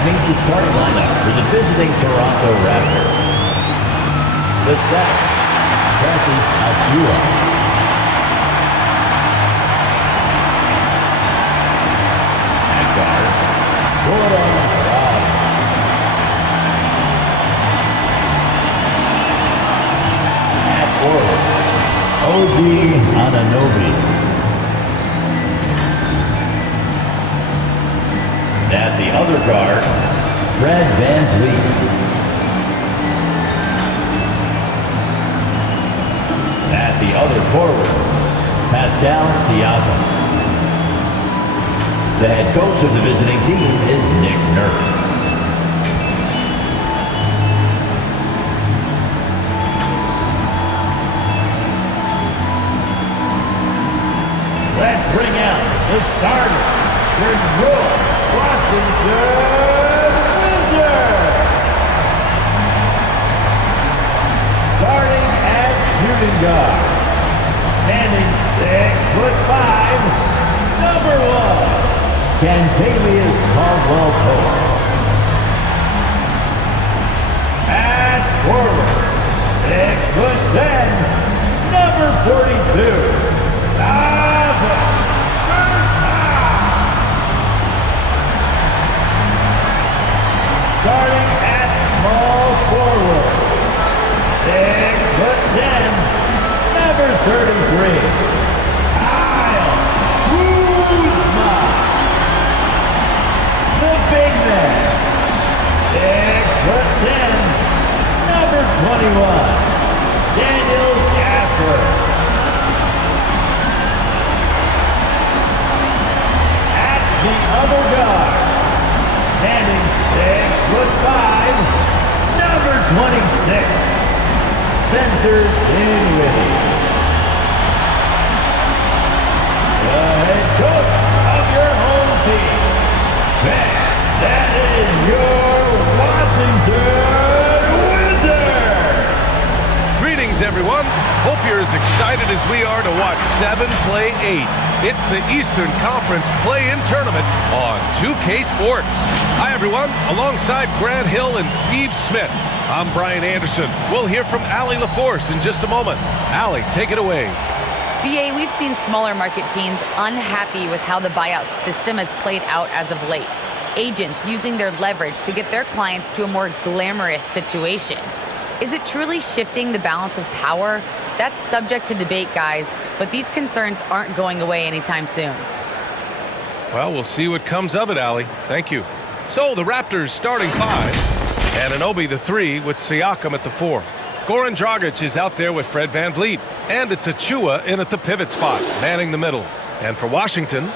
Let's meet the starting lineup for the visiting Toronto Raptors. The set, Candace Parker. At guard, at forward, OG Anunoby. At the other guard, Fred VanVleet. At the other forward, Pascal Siakam. The head coach of the visiting team is Nick Nurse. Let's bring out the starter for your Washington Wizards. Starting at shooting guard, standing 6'5", number 1, Candace Parker. At forward, 6'10", number 42, starting at small forward, 6'10", number 33, Kyle Kuzma. The big man, 6'10", number 21, Daniel Gafford. At the other guard, standing 6'5", number 26, Spencer Dinwiddie. The head coach of your home team. Fans, that is your Washington Wizards. Greetings, everyone. Hope you're as excited as we are to watch 7 play 8. It's the Eastern Conference Play-In Tournament on 2K Sports. Hi, everyone. Alongside Grant Hill and Steve Smith, I'm Brian Anderson. We'll hear from Allie LaForce in just a moment. Allie, take it away. BA, we've seen smaller market teams unhappy with how the buyout system has played out as of late. Agents using their leverage to get their clients to a more glamorous situation. Is it truly shifting the balance of power? That's subject to debate, guys, but these concerns aren't going away anytime soon. Well, we'll see what comes of it, Allie. Thank you. So, the Raptors starting 5. Anunoby the 3 with Siakam at the 4. Goran Dragic is out there with Fred VanVleet. And it's Achua in at the pivot spot, manning the middle. And for Washington,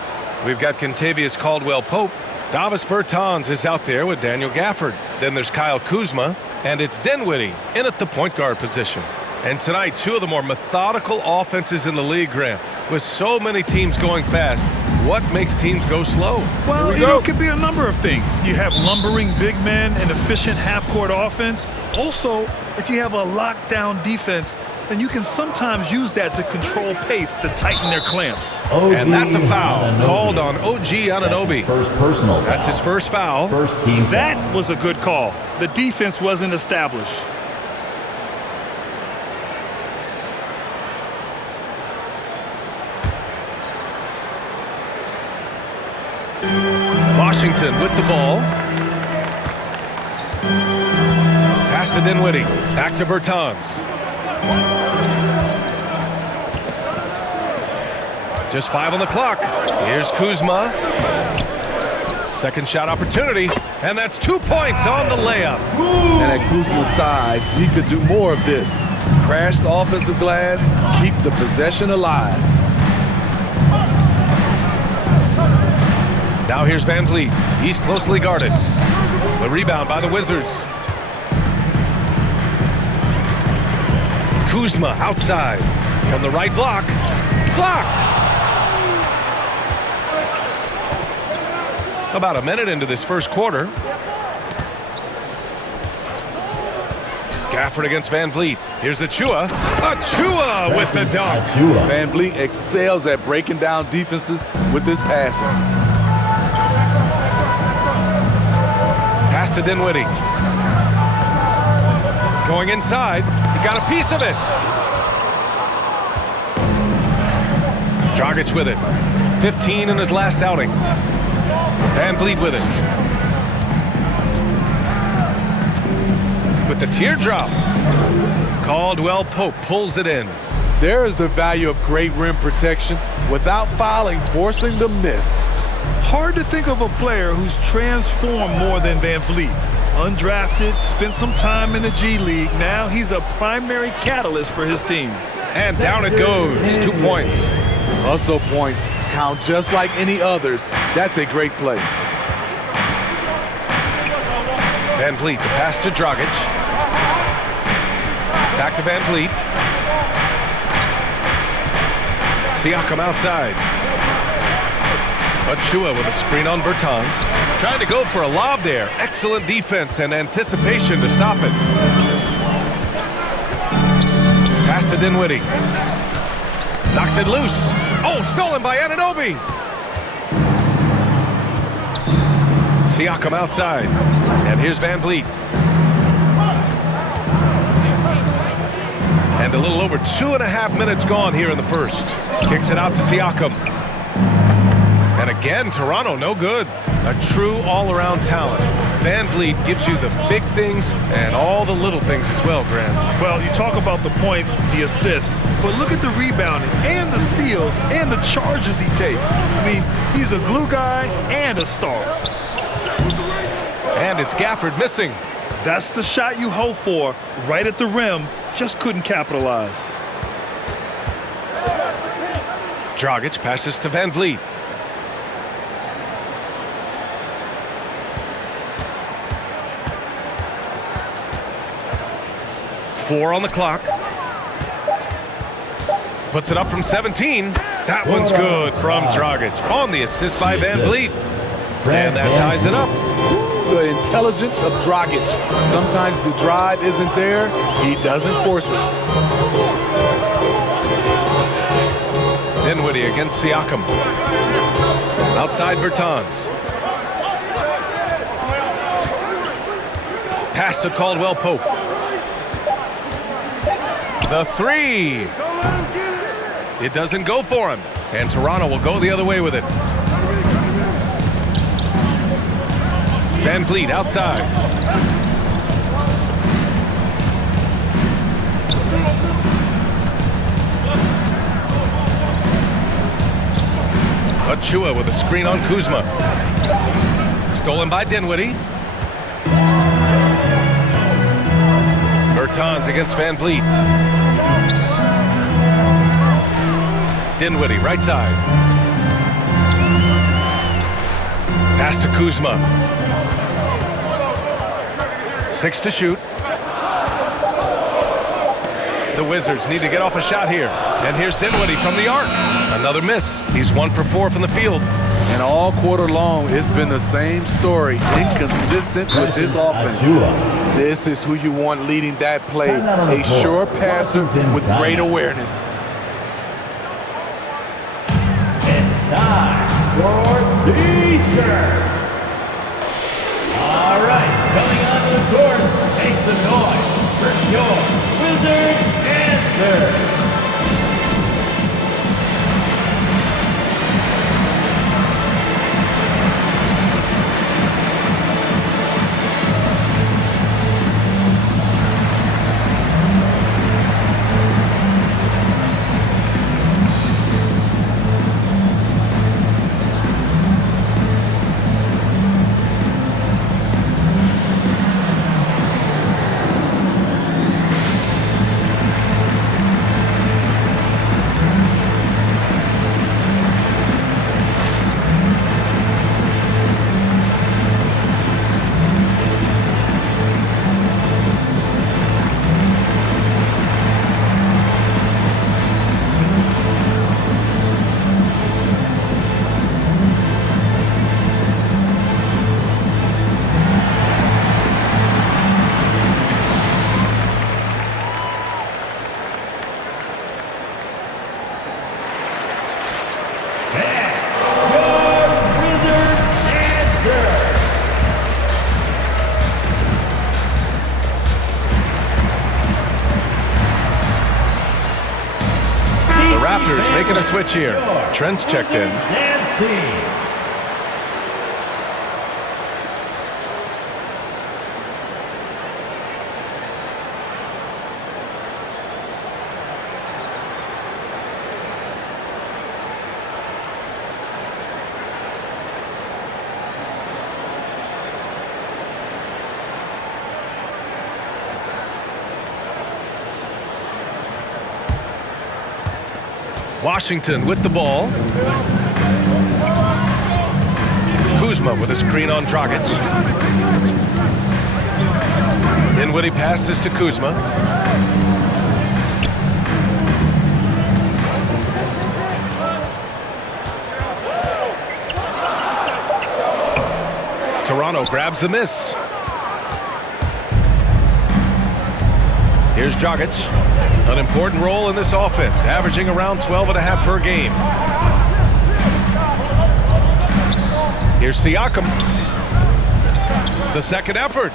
we've got Kentavious Caldwell-Pope. Davis Bertans is out there with Daniel Gafford. Then there's Kyle Kuzma. And it's Dinwiddie in at the point guard position. And tonight, 2 of the more methodical offenses in the league, Grant. With so many teams going fast, what makes teams go slow? Well, it could be a number of things. You have lumbering big men and efficient half-court offense. Also, if you have a lockdown defense, then you can sometimes use that to control pace to tighten their clamps. And that's a foul called on OG Anunoby. That's his first personal foul. That's his first foul. First team foul. That was a good call. The defense wasn't established. Washington with the ball. Pass to Dinwiddie. Back to Bertans. Just 5 on the clock. Here's Kuzma. Second shot opportunity. And that's 2 points on the layup. And at Kuzma's size, he could do more of this. Crash the offensive glass, keep the possession alive. Now here's VanVleet. He's closely guarded. The rebound by the Wizards. Kuzma outside. From the right block. Blocked! About a minute into this first quarter. Gafford against VanVleet. Here's Achua. Achua with the dunk. VanVleet excels at breaking down defenses with his passing. Pass to Dinwiddie. Going inside. He got a piece of it. Dragic with it. 15 in his last outing. Van Vliet with it. With the teardrop. Caldwell Pope pulls it in. There is the value of great rim protection without fouling, forcing the miss. Hard to think of a player who's transformed more than Van Vliet. Undrafted, spent some time in the G League. Now he's a primary catalyst for his team. And down it goes. 2 points. Hustle points count just like any others. That's a great play. Van Vliet, the pass to Dragic. Back to Van Vliet. Siakam outside. Achua with a screen on Bertans. Trying to go for a lob there. Excellent defense and anticipation to stop it. Pass to Dinwiddie. Knocks it loose. Oh, stolen by Anunoby. Siakam outside. And here's Van Vliet. And a little over 2.5 minutes gone here in the first. Kicks it out to Siakam. And again, Toronto no good. A true all-around talent. Van Vliet gives you the big things and all the little things as well, Grant. Well, you talk about the points, the assists, but look at the rebounding and the steals and the charges he takes. I mean, he's a glue guy and a star. And it's Gafford missing. That's the shot you hope for, right at the rim. Just couldn't capitalize. Dragic passes to Van Vliet. Four on the clock. Puts it up from 17. That one's good from Dragic. On the assist by Van Vliet. And that ties it up. The intelligence of Dragic. Sometimes the drive isn't there. He doesn't force it. Dinwiddie against Siakam. Outside Bertans. Pass to Caldwell Pope. The three. It doesn't go for him. And Toronto will go the other way with it. Van Vliet outside. Achua with a screen on Kuzma. Stolen by Dinwiddie. Bertans against Van Vliet. Dinwiddie, right side. Pass to Kuzma. 6 to shoot. The Wizards need to get off a shot here. And here's Dinwiddie from the arc. Another miss. He's 1 for 4 from the field. And all quarter long, it's been the same story. Inconsistent with his offense. This is who you want leading that play. A sure passer with great awareness. It's time for T-shirts. All right, coming onto the court, make some noise for your Wizard answer. making a switch here. Trent's checked in. Washington with the ball. Kuzma with a screen on Dragic. Dinwiddie passes to Kuzma. Toronto grabs the miss. Here's Dragic. An important role in this offense, averaging around 12.5 per game. Here's Siakam. The second effort.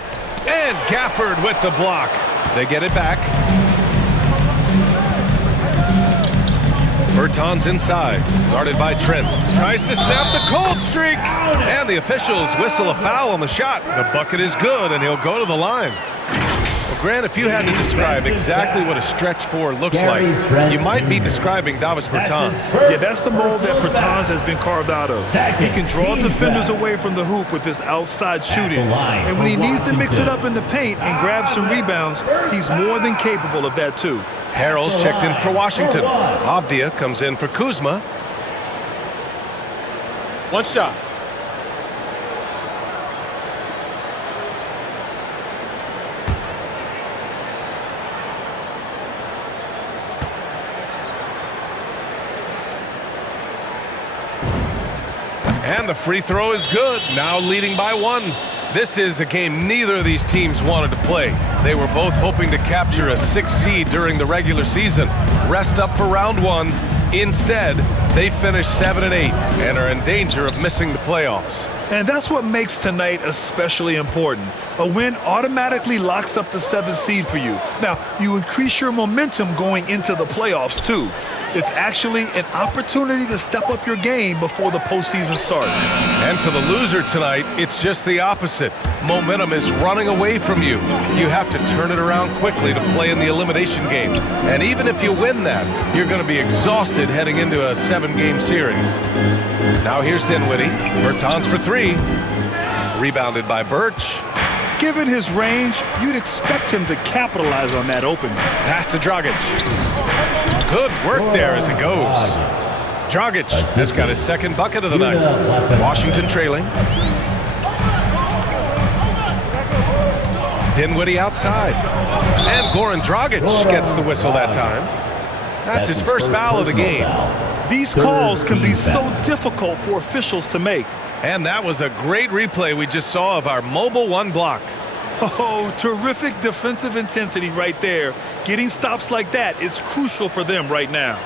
And Gafford with the block. They get it back. Bertans inside, guarded by Trent. Tries to snap the cold streak. And the officials whistle a foul on the shot. The bucket is good, and he'll go to the line. Grant, if you had to describe exactly what a stretch four looks like, you might be describing Davis Bertans. Yeah, that's the mold that Bertans has been carved out of. He can draw defenders away from the hoop with this outside shooting. And when he needs to mix it up in the paint and grab some rebounds, he's more than capable of that too. Harrell's checked in for Washington. Avdia comes in for Kuzma. One shot. And the free throw is good, now leading by 1. This is a game neither of these teams wanted to play. They were both hoping to capture a 6th seed during the regular season, rest up for round 1. Instead, they finished 7-8 and are in danger of missing the playoffs. And that's what makes tonight especially important. A win automatically locks up the 7th seed for you. Now, you increase your momentum going into the playoffs, too. It's actually an opportunity to step up your game before the postseason starts. And for the loser tonight, it's just the opposite. Momentum is running away from you. You have to turn it around quickly to play in the elimination game. And even if you win that, you're going to be exhausted heading into a 7-game series. Now here's Dinwiddie. Bertans for 3. Rebounded by Birch. Given his range, you'd expect him to capitalize on that opening. Pass to Dragic. Good work there as it goes. Dragic has got his 2nd bucket of the night. Washington trailing. Dinwiddie outside. And Goran Dragic gets the whistle that time. That's his first foul of the game. These calls can be so difficult for officials to make. And that was a great replay we just saw of our mobile 1 block. Oh, terrific defensive intensity right there. Getting stops like that is crucial for them right now.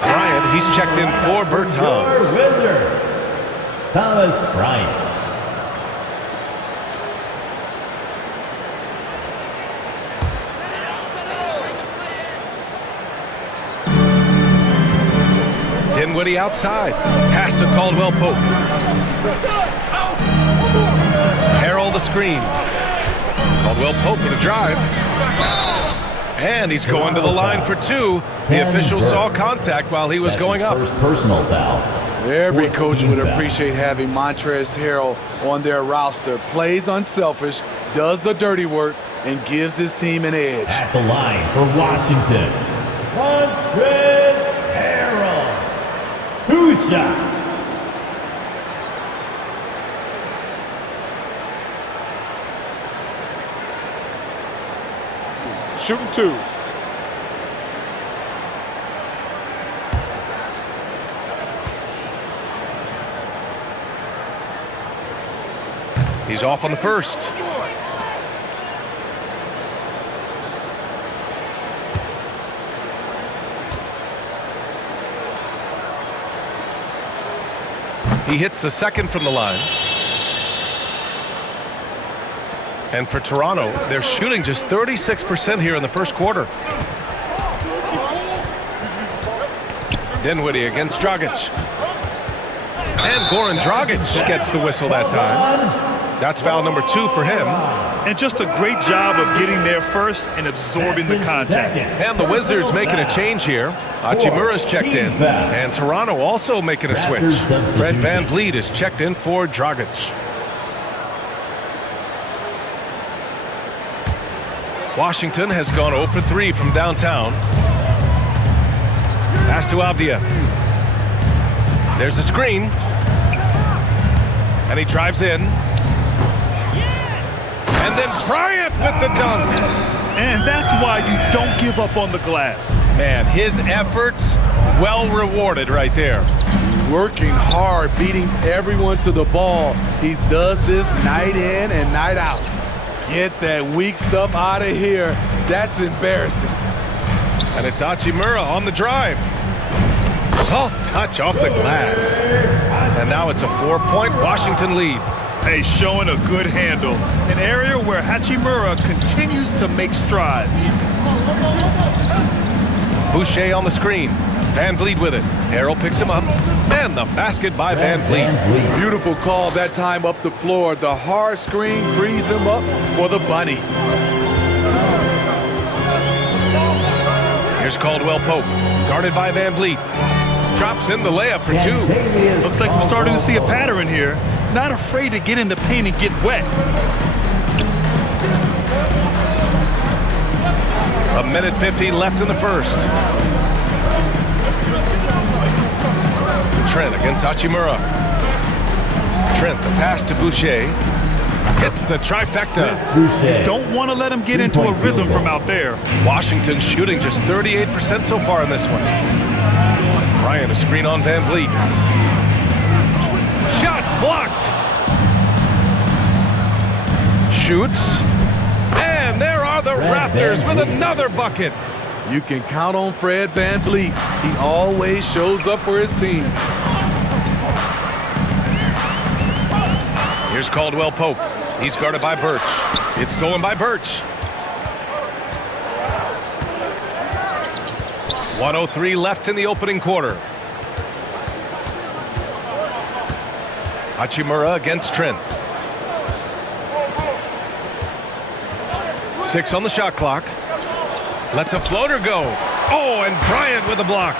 Bryant, he's checked in for Bertans. Thomas Bryant. Dinwiddie outside. Pass to Caldwell Pope. Harrell the screen. Caldwell Pope with a drive. And he's going to the line for 2. The official saw contact while he was going up. First personal foul. Every coach would appreciate having Montrezl Harrell on their roster. Plays unselfish, does the dirty work, and gives his team an edge. At the line for Washington, Montrezl Harrell. 2 shots. Shooting 2. He's off on the first. He hits the second from the line. And for Toronto, they're shooting just 36% here in the first quarter. Dinwiddie against Dragic. And Goran Dragic gets the whistle that time. That's foul number 2 for him. And just a great job of getting there first and absorbing the contact. And the Wizards making a change here. Hachimura's checked in. And Toronto also making a switch. Fred VanVleet is checked in for Dragic. Washington has gone 0 for 3 from downtown. Pass to Avdia. There's a screen. And he drives in. And then Bryant with the dunk. And that's why you don't give up on the glass. Man, his efforts well rewarded right there. Working hard, beating everyone to the ball. He does this night in and night out. Get that weak stuff out of here. That's embarrassing. And it's Hachimura on the drive. Soft touch off the glass. And now it's a 4-point Washington lead. Hey, showing a good handle. An area where Hachimura continues to make strides. Boucher on the screen. VanVleet with it. Harrell picks him up. And the basket by VanVleet. Beautiful call that time up the floor. The hard screen frees him up for the bunny. Here's Caldwell Pope. Guarded by VanVleet. Drops in the layup for 2. Looks like we're starting to see a pattern here. Not afraid to get in the paint and get wet. A minute 15 left in the first. Trent against Hachimura. Trent, the pass to Boucher. Hits the trifecta. Don't want to let him get into a rhythm from out there. Washington shooting just 38% so far in this one. Bryant, a screen on VanVleet. Shots blocked. Shoots. And there are the Raptors with another bucket. You can count on Fred VanVleet. He always shows up for his team. Here's Caldwell Pope. He's guarded by Birch. It's stolen by Birch. 1:03 left in the opening quarter. Hachimura against Trent. 6 on the shot clock. Lets a floater go. Oh, and Bryant with a block.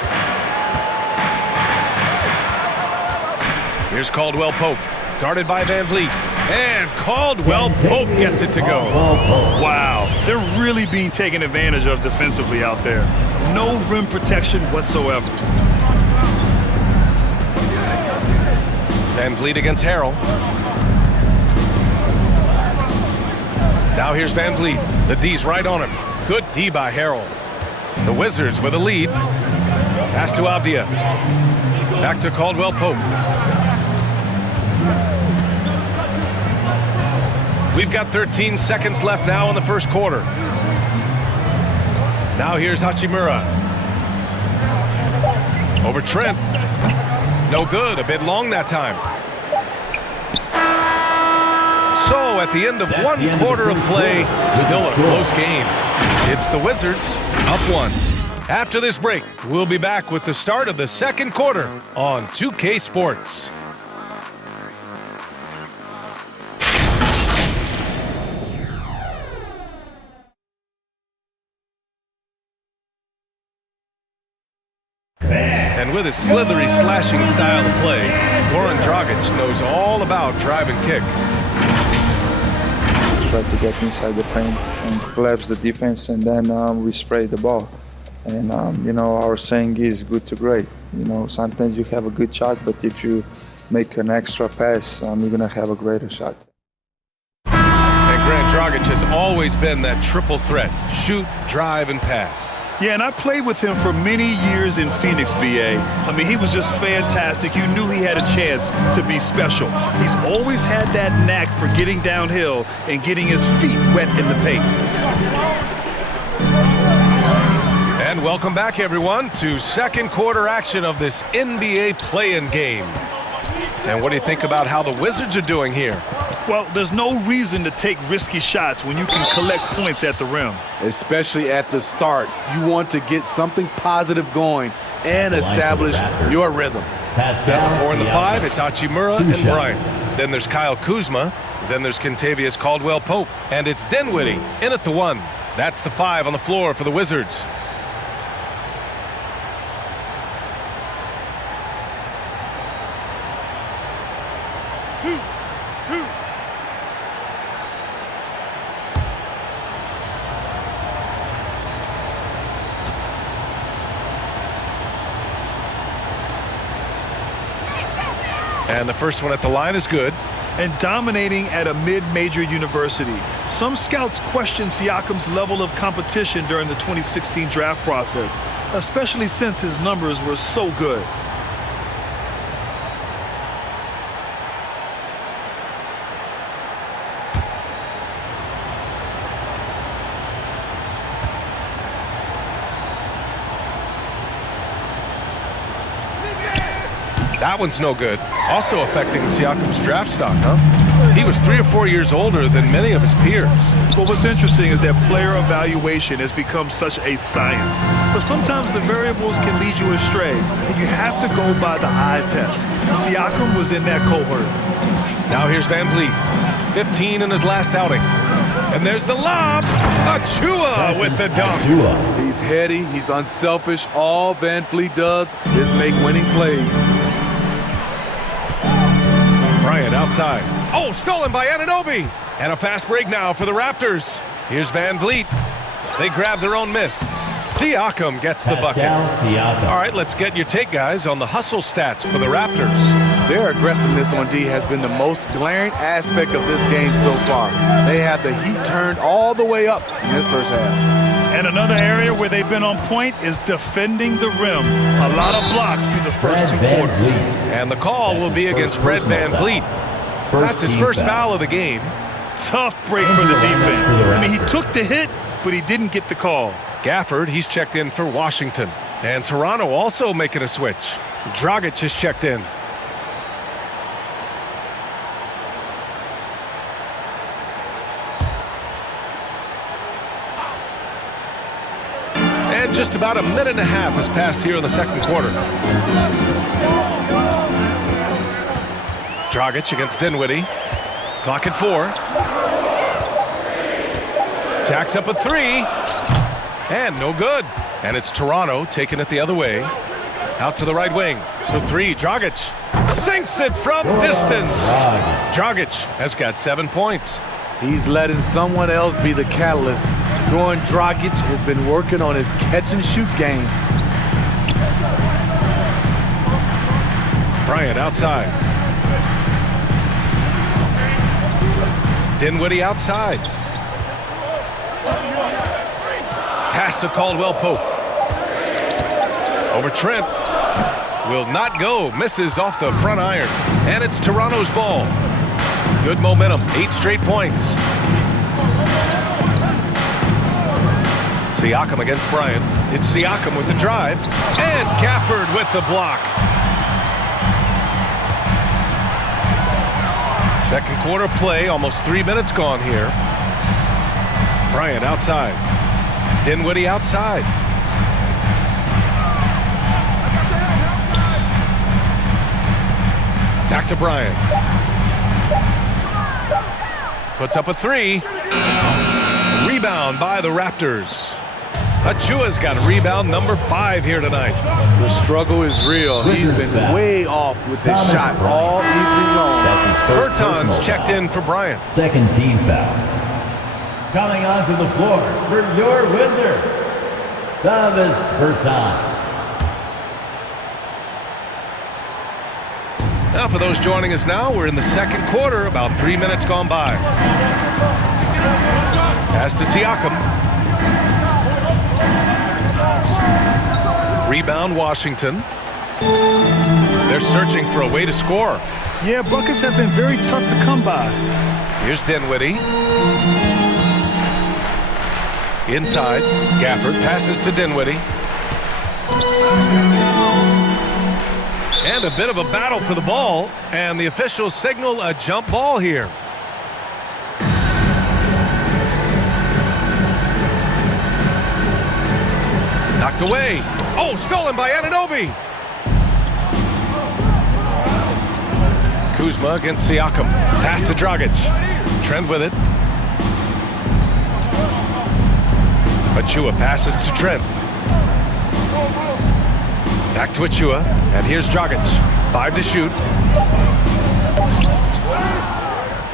Here's Caldwell Pope. Guarded by VanVleet. And Caldwell Pope gets it to go. Wow, they're really being taken advantage of defensively out there. No rim protection whatsoever. VanVleet against Harrell. Now here's VanVleet. The D's right on him. Good D by Harrell. The Wizards with a lead. Pass to Avdia. Back to Caldwell Pope. We've got 13 seconds left now in the first quarter. Now here's Hachimura. Over Trent. No good. A bit long that time. So at the end of one quarter of play, still a close game. It's the Wizards up 1. After this break, we'll be back with the start of the second quarter on 2K Sports. And with his slithery, slashing style of play, Goran Dragic knows all about drive and kick. Try to get inside the paint and collapse the defense, and then we spray the ball. And, our saying is good to great. Sometimes you have a good shot, but if you make an extra pass, you're going to have a greater shot. And Goran Dragic has always been that triple threat: shoot, drive, and pass. Yeah, and I played with him for many years in Phoenix, BA. I mean, he was just fantastic. You knew he had a chance to be special. He's always had that knack for getting downhill and getting his feet wet in the paint. And welcome back, everyone, to second quarter action of this NBA play-in game. And what do you think about how the Wizards are doing here? Well, there's no reason to take risky shots when you can collect points at the rim. Especially at the start. You want to get something positive going. and establish your rhythm. At the 4 and the 5, it's Hachimura and Bryant. Then there's Kyle Kuzma. Then there's Kentavious Caldwell-Pope. And it's Dinwiddie in at the 1. That's the 5 on the floor for the Wizards. And the first one at the line is good. And dominating at a mid-major university. Some scouts question Siakam's level of competition during the 2016 draft process, especially since his numbers were so good. That one's no good. Also affecting Siakam's draft stock, huh? He was 3 or 4 years older than many of his peers. Well, what's interesting is that player evaluation has become such a science. But sometimes the variables can lead you astray, and you have to go by the eye test. Siakam was in that cohort. Now here's Van Vliet, 15 in his last outing. And there's the lob. Achua with the dunk. He's heady, he's unselfish. All Van Vliet does is make winning plays. Bryant outside. Oh, stolen by Anunoby. And a fast break now for the Raptors. Here's Van Vliet. They grab their own miss. Siakam gets the bucket. All right, let's get your take, guys, on the hustle stats for the Raptors. Their aggressiveness on D has been the most glaring aspect of this game so far. They have the heat turned all the way up in this first half. And another area where they've been on point is defending the rim. A lot of blocks through the first 2 quarters. And the call will be against Fred Van Vliet. That's his first foul of the game. Tough break for the defense. I mean, he took the hit, but he didn't get the call. Gafford, he's checked in for Washington. And Toronto also making a switch. Dragic is checked in. And just about a minute and a half has passed here in the second quarter. Dragic against Dinwiddie. Clock at 4. Jacks up a 3. And no good. And it's Toronto taking it the other way. Out to the right wing. For 3, Dragic sinks it from distance. Dragic has got 7 points. He's letting someone else be the catalyst. Goran Dragic has been working on his catch-and-shoot game. Bryant outside. Dinwiddie outside. Pass to Caldwell-Pope. Over Trent. Will not go. Misses off the front iron. And it's Toronto's ball. Good momentum. 8 straight points. Siakam against Bryant. It's Siakam with the drive. And Gafford with the block. Second quarter play. Almost 3 minutes gone here. Bryant outside. Dinwiddie outside. Back to Bryant. Puts up a 3. Rebound by the Raptors. Achua's got rebound number 5 here tonight. The struggle is real. He's been way off with this shot all evening long. That's his first Bertans checked in for Bryant. Second team foul. Coming onto the floor for your Wizards, Davis Bertans. Now for those joining us now, we're in the second quarter, about 3 minutes gone by. Pass to Siakam. Rebound Washington. They're searching for a way to score. Yeah, buckets have been very tough to come by. Here's Dinwiddie. Inside, Gafford passes to Dinwiddie. And a bit of a battle for the ball, and the officials signal a jump ball here. Knocked away. Oh, stolen by Anunoby. Kuzma against Siakam. Pass to Dragic. Trent with it. Achua passes to Trent. Back to Achua. And here's Dragic. 5 to shoot.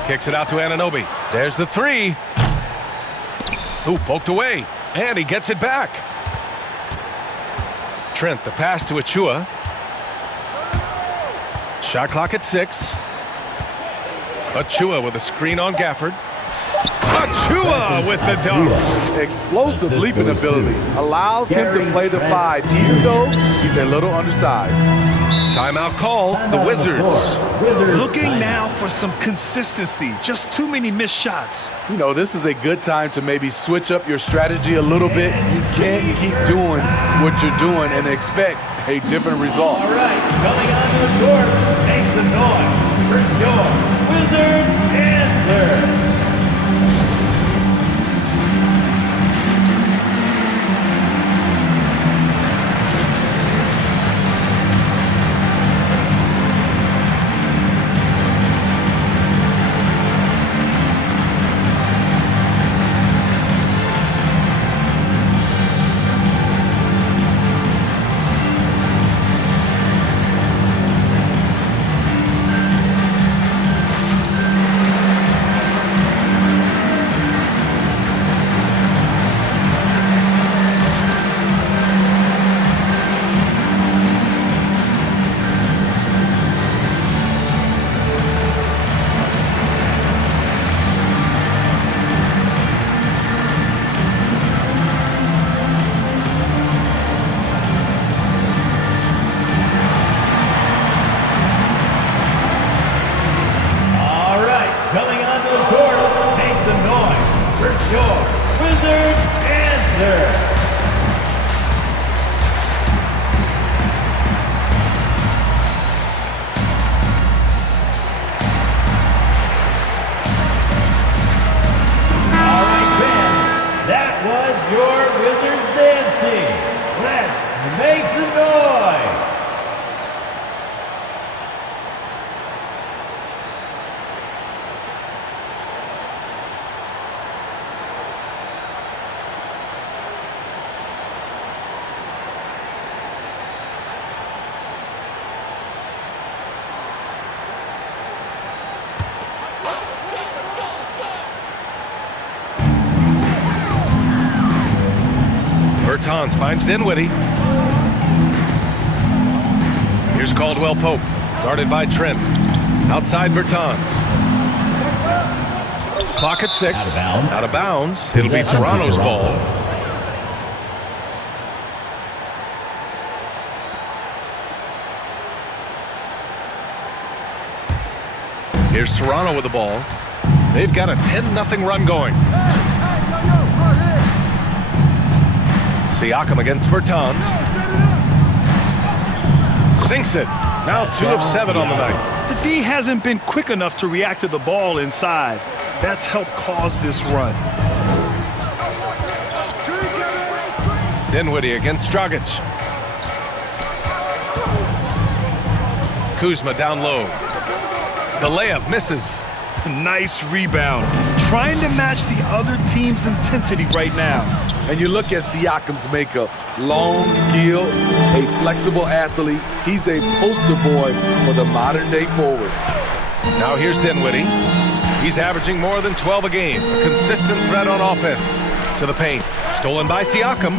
Kicks it out to Anunoby. There's the three. Ooh, poked away. And he gets it back. Trent, the pass to Achua. Shot clock at 6. Achua with a screen on Gafford. Achua with the dunk. Explosive leaping ability. Allows him to play the 5, even though he's a little undersized. Timeout call, the Wizards. Looking now for some consistency. Just too many missed shots. You know, this is a good time to maybe switch up your strategy a little bit. You can't keep doing what you're doing and expect a different result. All right, coming onto the court, makes the noise. For your Wizards answer. Bertans finds Dinwiddie. Here's Caldwell Pope, guarded by Trent. Outside Bertans. Clock at 6. Out of bounds. It'll be Toronto's ball. Here's Toronto with the ball. They've got a 10-0 run going. Siakam against Bertans. Sinks it. Now 2 of 7 on the night. The D hasn't been quick enough to react to the ball inside. That's helped cause this run. Dinwiddie against Dragic. Kuzma down low. The layup misses. Nice rebound. Trying to match the other team's intensity right now. And you look at Siakam's makeup. Long skill, a flexible athlete. He's a poster boy for the modern-day forward. Now here's Dinwiddie. He's averaging more than 12 a game. A consistent threat on offense. To the paint. Stolen by Siakam.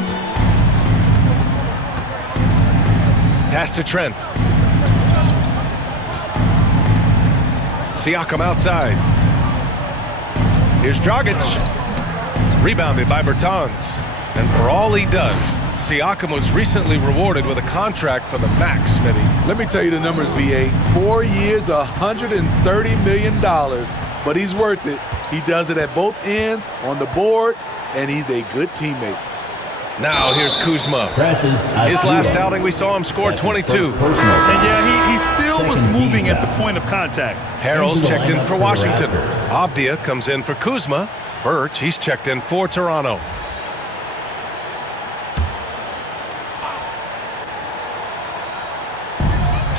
Pass to Trent. Siakam outside. Here's Dragic. Rebounded by Bertans. And for all he does, Siakam was recently rewarded with a contract for the max, Smitty. Let me tell you the numbers, BA. 4 years, $130 million. But he's worth it. He does it at both ends, on the board, and he's a good teammate. Now here's Kuzma. His last outing, we saw him score 22. And yeah, he still was moving at the point of contact. Harrell's checked in for Washington. Avdia comes in for Kuzma. Birch, he's checked in for Toronto.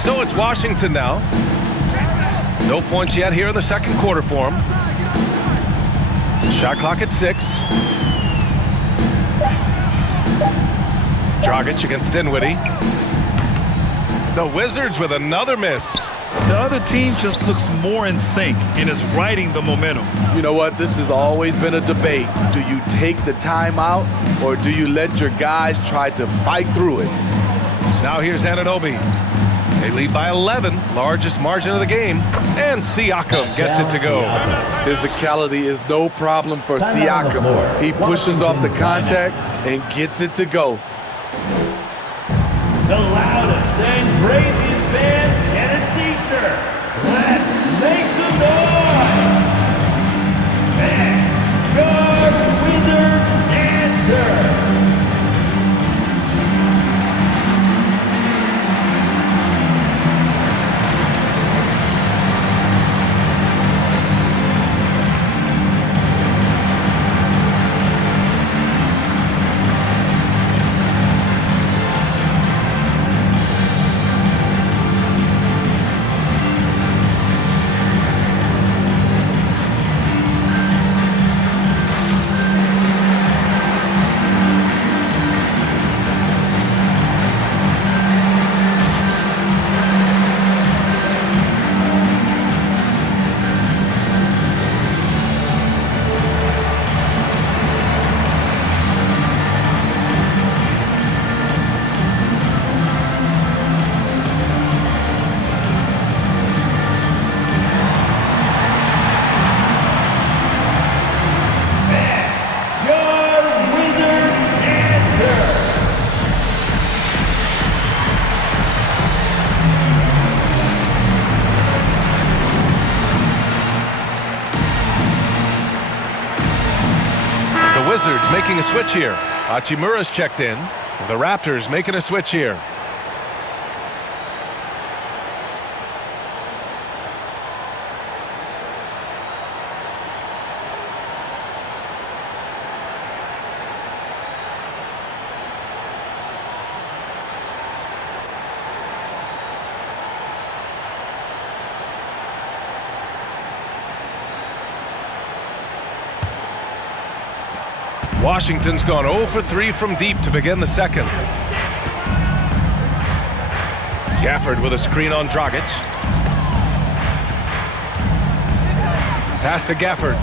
So it's Washington now. No points yet here in the second quarter for them. Shot clock at 6. Dragic against Dinwiddie. The Wizards with another miss. The other team just looks more in sync and is riding the momentum. You know what? This has always been a debate. Do you take the timeout or do you let your guys try to fight through it? Now here's Anunoby. They lead by 11, largest margin of the game, and Siakam gets it to go. Physicality is no problem for Siakam. He pushes off the contact and gets it to go. The loudest and craziest fans get a t-shirt. Let's make some noise. And your Wizards answer. Wizards making a switch here. Hachimura's checked in. The Raptors making a switch here. Washington's gone 0 for 3 from deep to begin the second. Gafford with a screen on Dragic. Pass to Gafford.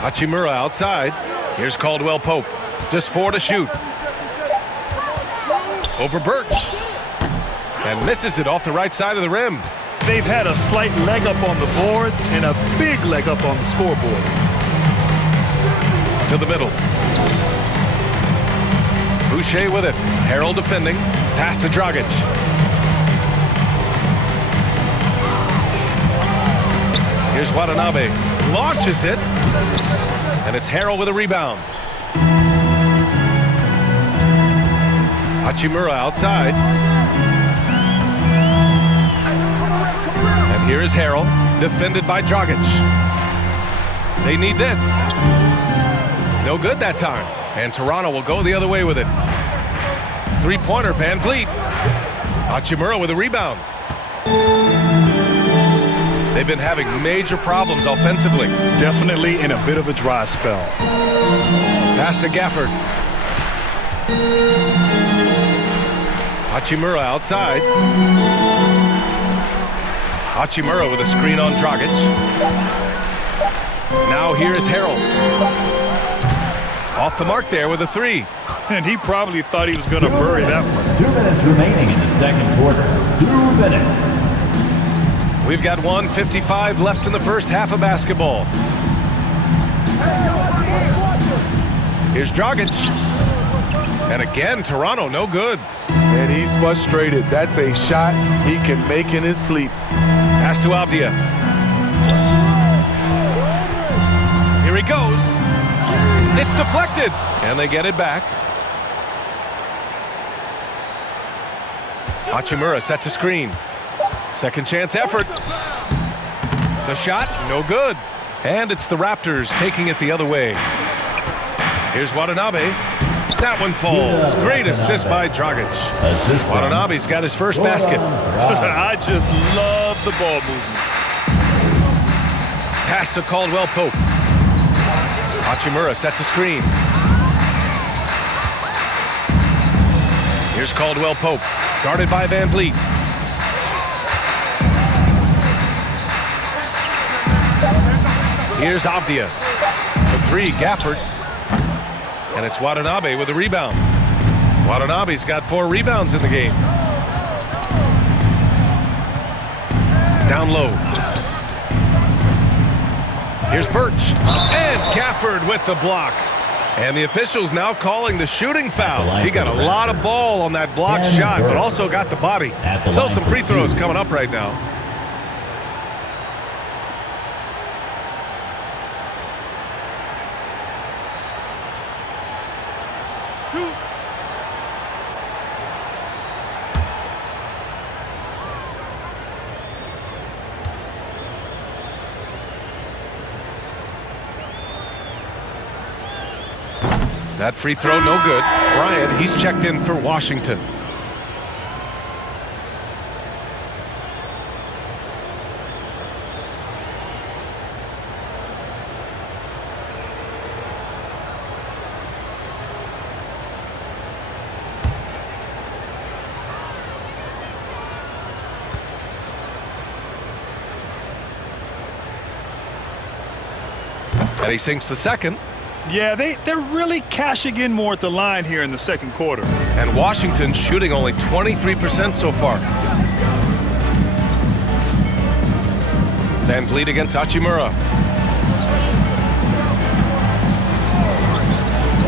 Hachimura outside. Here's Caldwell Pope. Just 4 to shoot. Over Birch. And misses it off the right side of the rim. They've had a slight leg up on the boards and a big leg up on the scoreboard. To the middle. Boucher with it. Harrell defending. Pass to Dragic. Here's Watanabe. Launches it. And it's Harrell with a rebound. Hachimura outside. And here is Harrell, defended by Dragic. They need this. No good that time. And Toronto will go the other way with it. Three-pointer, Van Vliet. Hachimura with a rebound. They've been having major problems offensively. Definitely in a bit of a dry spell. Pass to Gafford. Hachimura outside. Hachimura with a screen on Dragic. Now here's Harrell. Off the mark there with a 3. And he probably thought he was going to bury that one. 2 minutes remaining in the second quarter. 2 minutes. We've got 1:55 left in the first half of basketball. Here's Dragic. And again, Toronto, no good. And he's frustrated. That's a shot he can make in his sleep. Pass to Avdia. Here he goes. It's deflected. And they get it back. Hachimura sets a screen. Second chance effort. The shot, no good. And it's the Raptors taking it the other way. Here's Watanabe. That one falls. Great assist by Dragic. Watanabe's got his first basket. I just love the ball movement. Pass to Caldwell Pope. Hachimura sets a screen. Here's Caldwell Pope, guarded by Van Vliet. Here's Avdia. The three, Gafford. And it's Watanabe with a rebound. Watanabe's got 4 rebounds in the game. Down low. Here's Birch. And Gafford with the block. And the officials now calling the shooting foul. He got a lot of ball on that blocked shot, but also got the body. So some free throws coming up right now. That free throw, no good. Bryant, he's checked in for Washington. And he sinks the second. Yeah, they're really cashing in more at the line here in the second quarter. And Washington shooting only 23% so far. Van Vliet against Hachimura.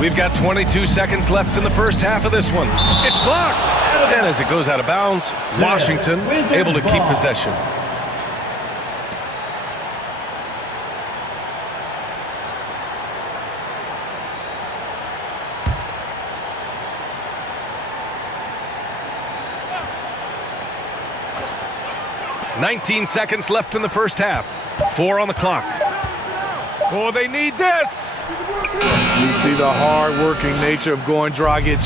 We've got 22 seconds left in the first half of this one. It's blocked. And as it goes out of bounds, Washington able to keep possession. "19 seconds left in the first half. 4 on the clock. Oh, they need this. You see the hard-working nature of Goran Dragic,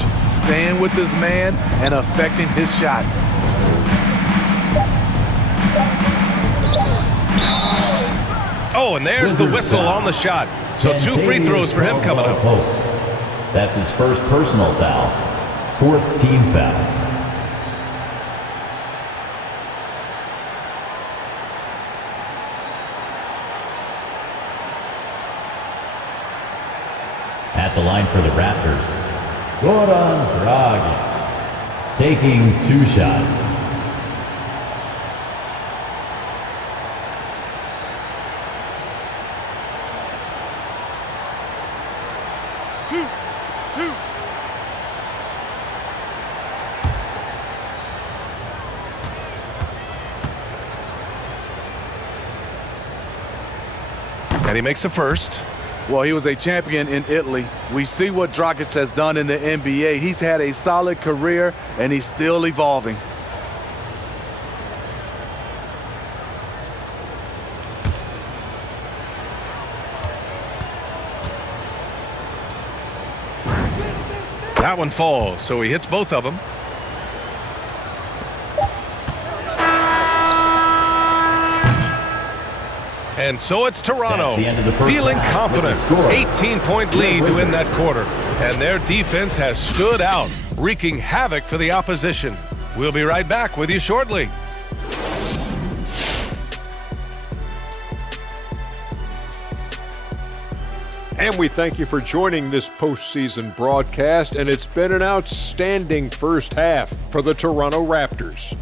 staying with his man and affecting his shot. Oh, and there's the whistle on the shot. So 2 free throws for him coming up. That's his first personal foul. 4th team foul. At the line for the Raptors, Goran Dragic, taking 2 shots. And he makes a first. Well, he was a champion in Italy. We see what Dragic has done in the NBA. He's had a solid career, and he's still evolving. That one falls, so he hits both of them. And so it's Toronto, feeling confident. 18-point lead to win that quarter. And their defense has stood out, wreaking havoc for the opposition. We'll be right back with you shortly. And we thank you for joining this postseason broadcast, and it's been an outstanding first half for the Toronto Raptors.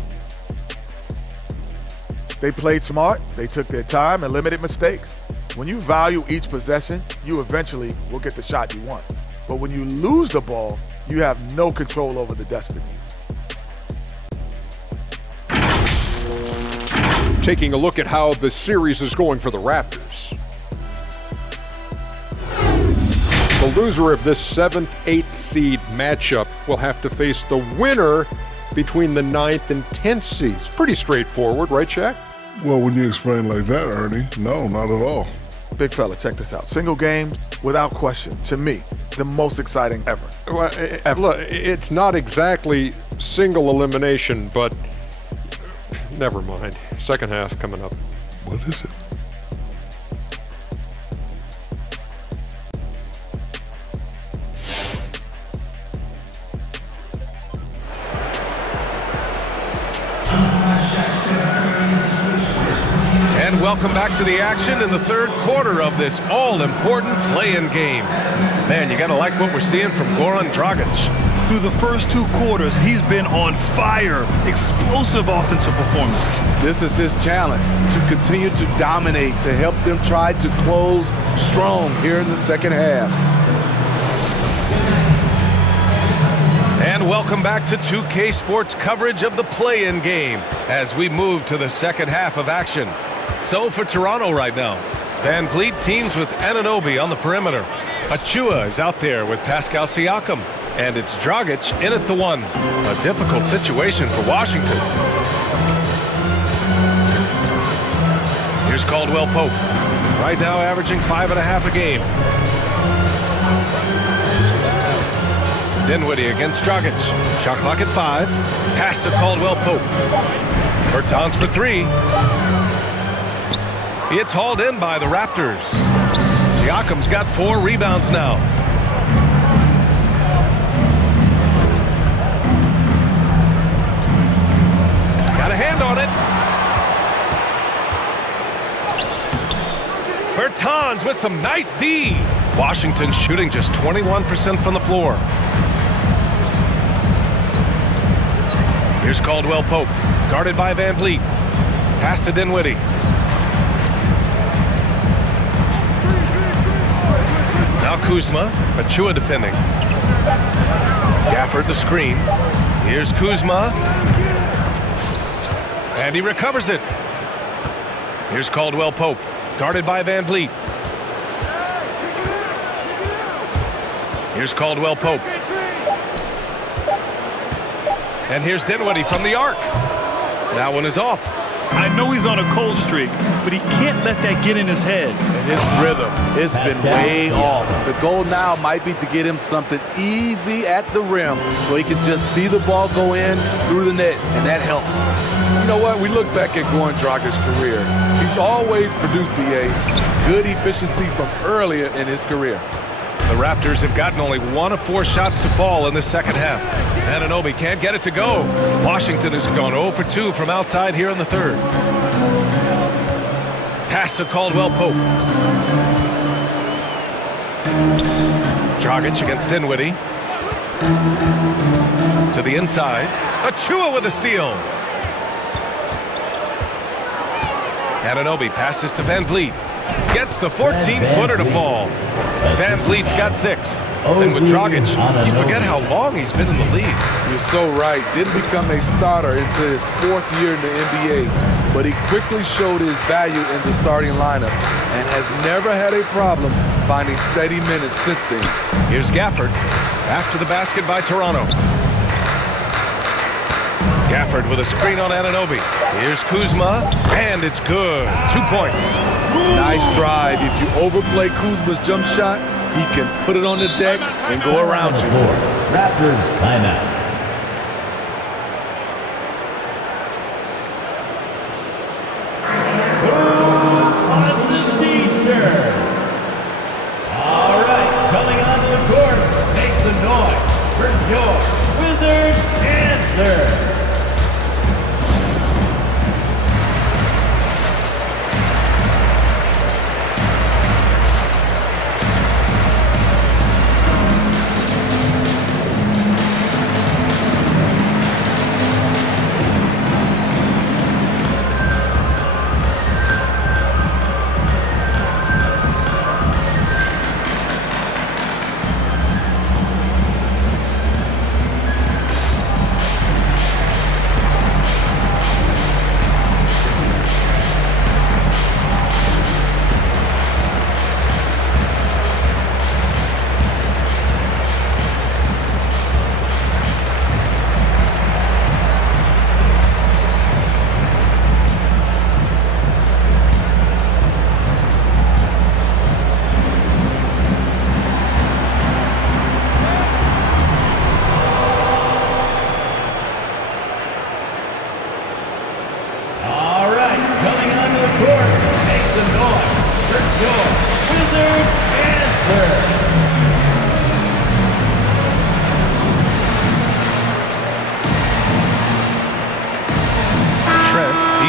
They played smart, they took their time and limited mistakes. When you value each possession, you eventually will get the shot you want. But when you lose the ball, you have no control over the destiny. Taking a look at how the series is going for the Raptors. The loser of this 7th, 8th seed matchup will have to face the winner between the 9th and 10th seeds. Pretty straightforward, right, Shaq? Well, when you explain like that, Ernie, no, not at all. big fella, check this out. Single game, without question, to me, the most exciting ever. Well, look, it's not exactly single elimination, but never mind. Second half coming up. What is it? And welcome back to the action in the third quarter of this all-important play-in game. Man, you gotta like what we're seeing from Goran Dragic. Through the first 2 quarters, he's been on fire. Explosive offensive performance. This is his challenge, to continue to dominate, to help them try to close strong here in the second half. And welcome back to 2K Sports coverage of the play-in game as we move to the second half of action. So for Toronto right now, Van Vliet teams with Anunoby on the perimeter. Achua is out there with Pascal Siakam, and it's Dragic in at the 1. A difficult situation for Washington. Here's Caldwell Pope, right now averaging 5.5 a game. Dinwiddie against Dragic. Shot clock at 5. Pass to Caldwell Pope. Bertans for 3. It's hauled in by the Raptors. Siakam's got 4 rebounds now. Got a hand on it. Bertans with some nice D. Washington shooting just 21% from the floor. Here's Caldwell Pope, guarded by Van Vliet. Pass to Dinwiddie. Now Kuzma, Achua defending. Gafford the screen. Here's Kuzma. And he recovers it. Here's Caldwell Pope, guarded by Van Vliet. Here's Caldwell Pope. And here's Dinwiddie from the arc. That one is off. I know he's on a cold streak, but he can't let that get in his head. And his rhythm, it's been way off. The goal now might be to get him something easy at the rim so he can just see the ball go in through the net, and that helps. You know what? We look back at Goran Dragic's career. He's always produced, BA, good efficiency from earlier in his career. The Raptors have gotten only 1 of 4 shots to fall in the second half. Anunoby can't get it to go. Washington has gone 0 for 2 from outside here in the third. Pass to Caldwell Pope. Dragic against Dinwiddie. To the inside. Achua with a steal. Anunoby passes to Van Vliet. Gets the 14-footer to fall. Van Vliet's got 6. And with Dragic, you forget how long he's been in the league. You're so right. Didn't become a starter until his 4th year in the NBA, but he quickly showed his value in the starting lineup and has never had a problem finding steady minutes since then. Here's Gafford after the basket by Toronto. Gafford with a screen on Anunoby. Here's Kuzma, and it's good. 2 points. Nice drive. If you overplay Kuzma's jump shot, he can put it on the deck and go around you. Raptors timeout. All right, coming onto the court, make some noise for your Wizards answer.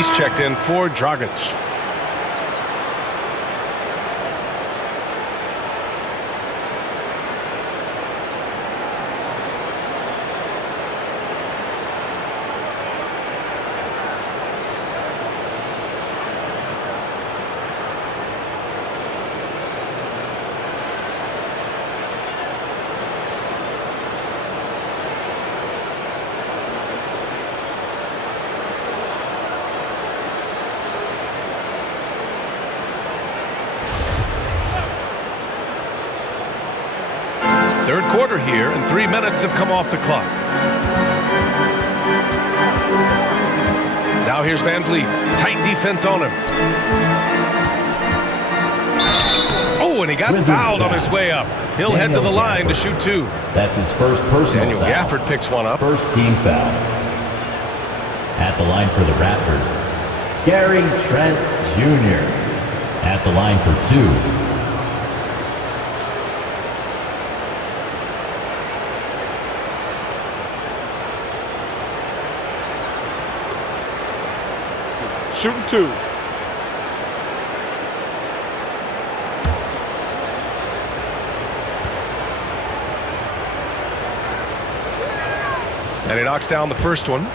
He's checked in for Dragic. Third quarter here, and 3 minutes have come off the clock. Now here's Van Vliet. Tight defense on him. Oh, and he got fouled on his way up. He'll head to the line to shoot two. That's his first personal Daniel foul. Gafford picks one up. First team foul. At the line for the Raptors, Gary Trent Jr. At the line for two. Shooting two. And he knocks down the first one.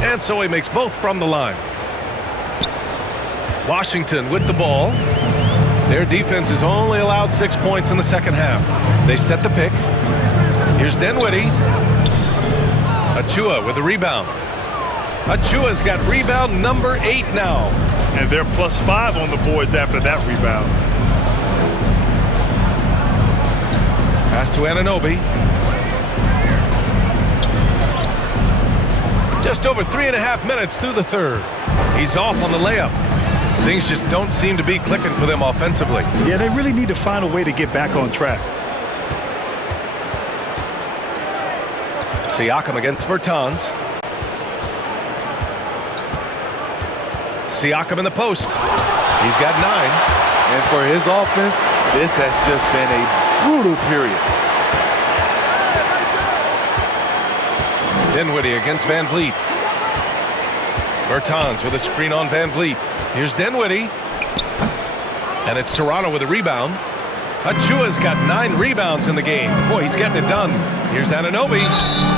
And so he makes both from the line. Washington with the ball. Their defense has only allowed 6 points in the second half. They set the pick. Here's Dinwiddie. Achua with the rebound. Achua's got rebound number 8 now. And they're +5 on the boards after that rebound. Pass to Anunoby. Just over 3.5 minutes through the third. He's off on the layup. Things just don't seem to be clicking for them offensively. Yeah, they really need to find a way to get back on track. Siakam against Bertans. Siakam in the post. He's got 9. And for his offense, this has just been a brutal period. Dinwiddie against Van Vliet. Bertans with a screen on Van Vliet. Here's Dinwiddie. And it's Toronto with a rebound. Achua's got 9 rebounds in the game. Boy, he's getting it done. Here's Anunoby.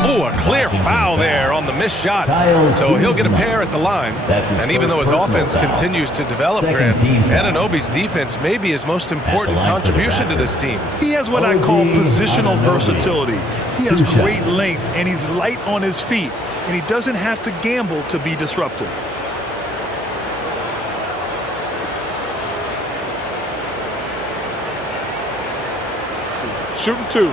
Oh, a clear foul there on the missed shot. So he'll get a pair at the line. And even though his offense continues to develop, Grant, Anunoby's defense may be his most important contribution to this team. He has what I call positional versatility. He has great length, and he's light on his feet, and he doesn't have to gamble to be disruptive. Shooting two.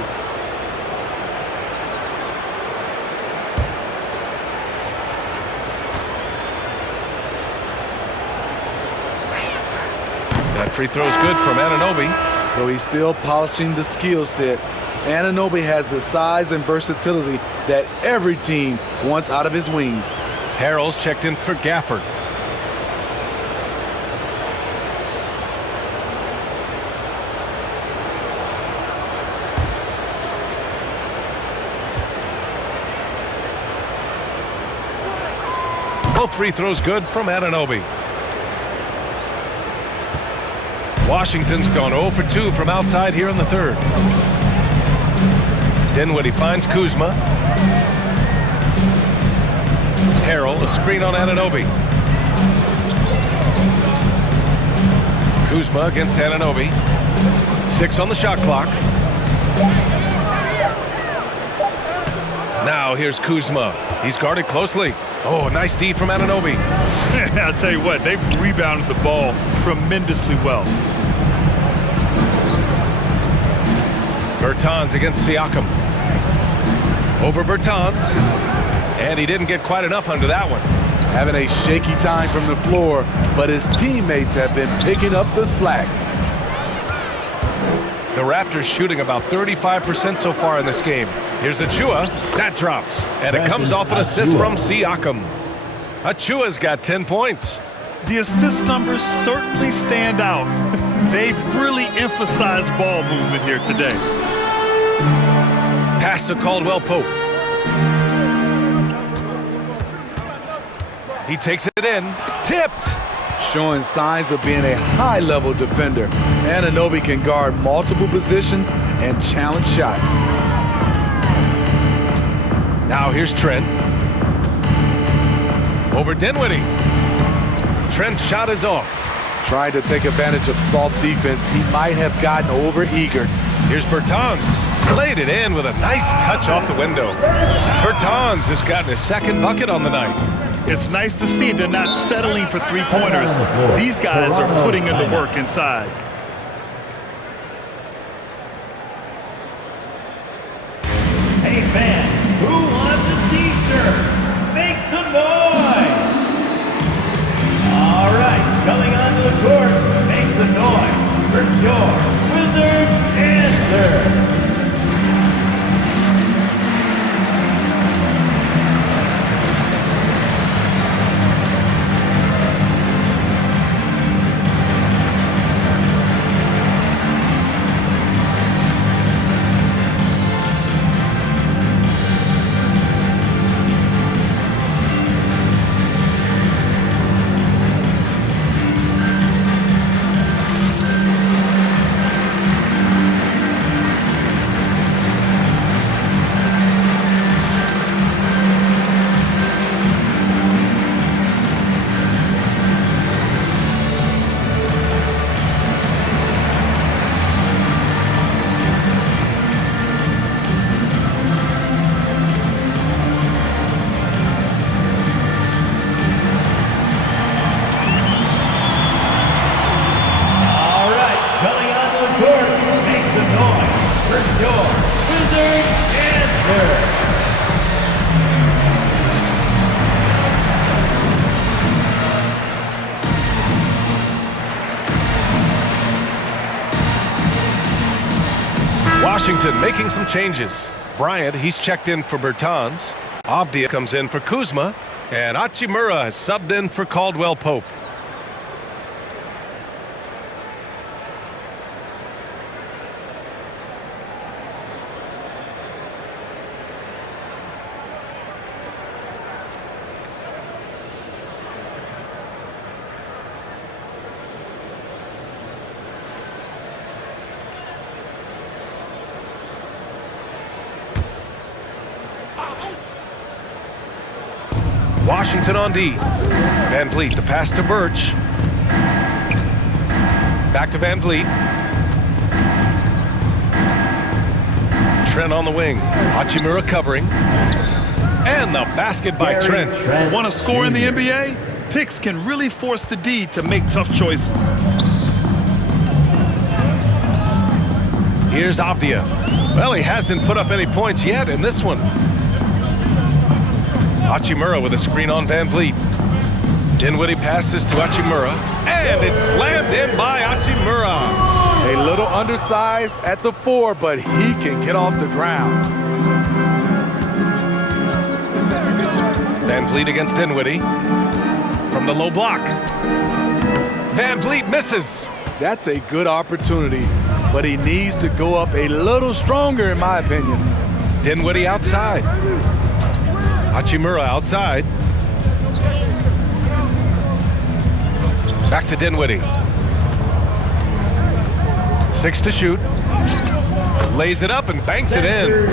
That free throw's good from Anunoby. Though he's still polishing the skill set, Anunoby has the size and versatility that every team wants out of his wings. Harrell's checked in for Gafford. Both free throws good from Anunoby. Washington's gone 0 for 2 from outside here in the third. Dinwiddie finds Kuzma. Harrell, a screen on Anunoby. Kuzma against Anunoby. 6 on the shot clock. Now here's Kuzma. He's guarded closely. Oh, nice D from Anunoby. I'll tell you what, they've rebounded the ball tremendously well. Bertans against Siakam. Over Bertans. And he didn't get quite enough under that one. Having a shaky time from the floor, but his teammates have been picking up the slack. The Raptors shooting about 35% so far in this game. Here's Achua. That drops. And it comes off an assist from Siakam. Achua's got 10 points. The assist numbers certainly stand out. They've really emphasized ball movement here today. Pass to Caldwell Pope. He takes it in. Tipped. Showing signs of being a high-level defender. Anunoby can guard multiple positions and challenge shots. Now here's Trent. Over Dinwiddie. Trent's shot is off. Trying to take advantage of soft defense. He might have gotten over-eager. Here's Bertans. Played it in with a nice touch off the window. Bertans has gotten his second bucket on the night. It's nice to see they're not settling for three-pointers. These guys are putting in the work inside. Hey fans, who wants a t-shirt? Make some noise! All right, coming onto the court, make some noise for your Wizards answer. Washington making some changes. Bryant, he's checked in for Bertans. Avdia comes in for Kuzma. And Hachimura has subbed in for Caldwell Pope. Washington on D. Van Vliet, the pass to Birch. Back to Van Vliet. Trent on the wing. Hachimura covering. And the basket by Trent. Want to score in the NBA? Picks can really force the D to make tough choices. Here's Avdia. Well, he hasn't put up any points yet in this one. Hachimura with a screen on Van Vliet. Dinwiddie passes to Hachimura. And it's slammed in by Hachimura. A little undersized at the 4, but he can get off the ground. Van Vliet against Dinwiddie. From the low block. Van Vliet misses. That's a good opportunity, but he needs to go up a little stronger, in my opinion. Dinwiddie outside. Hachimura outside. Back to Dinwiddie. 6 to shoot. Lays it up and banks it in.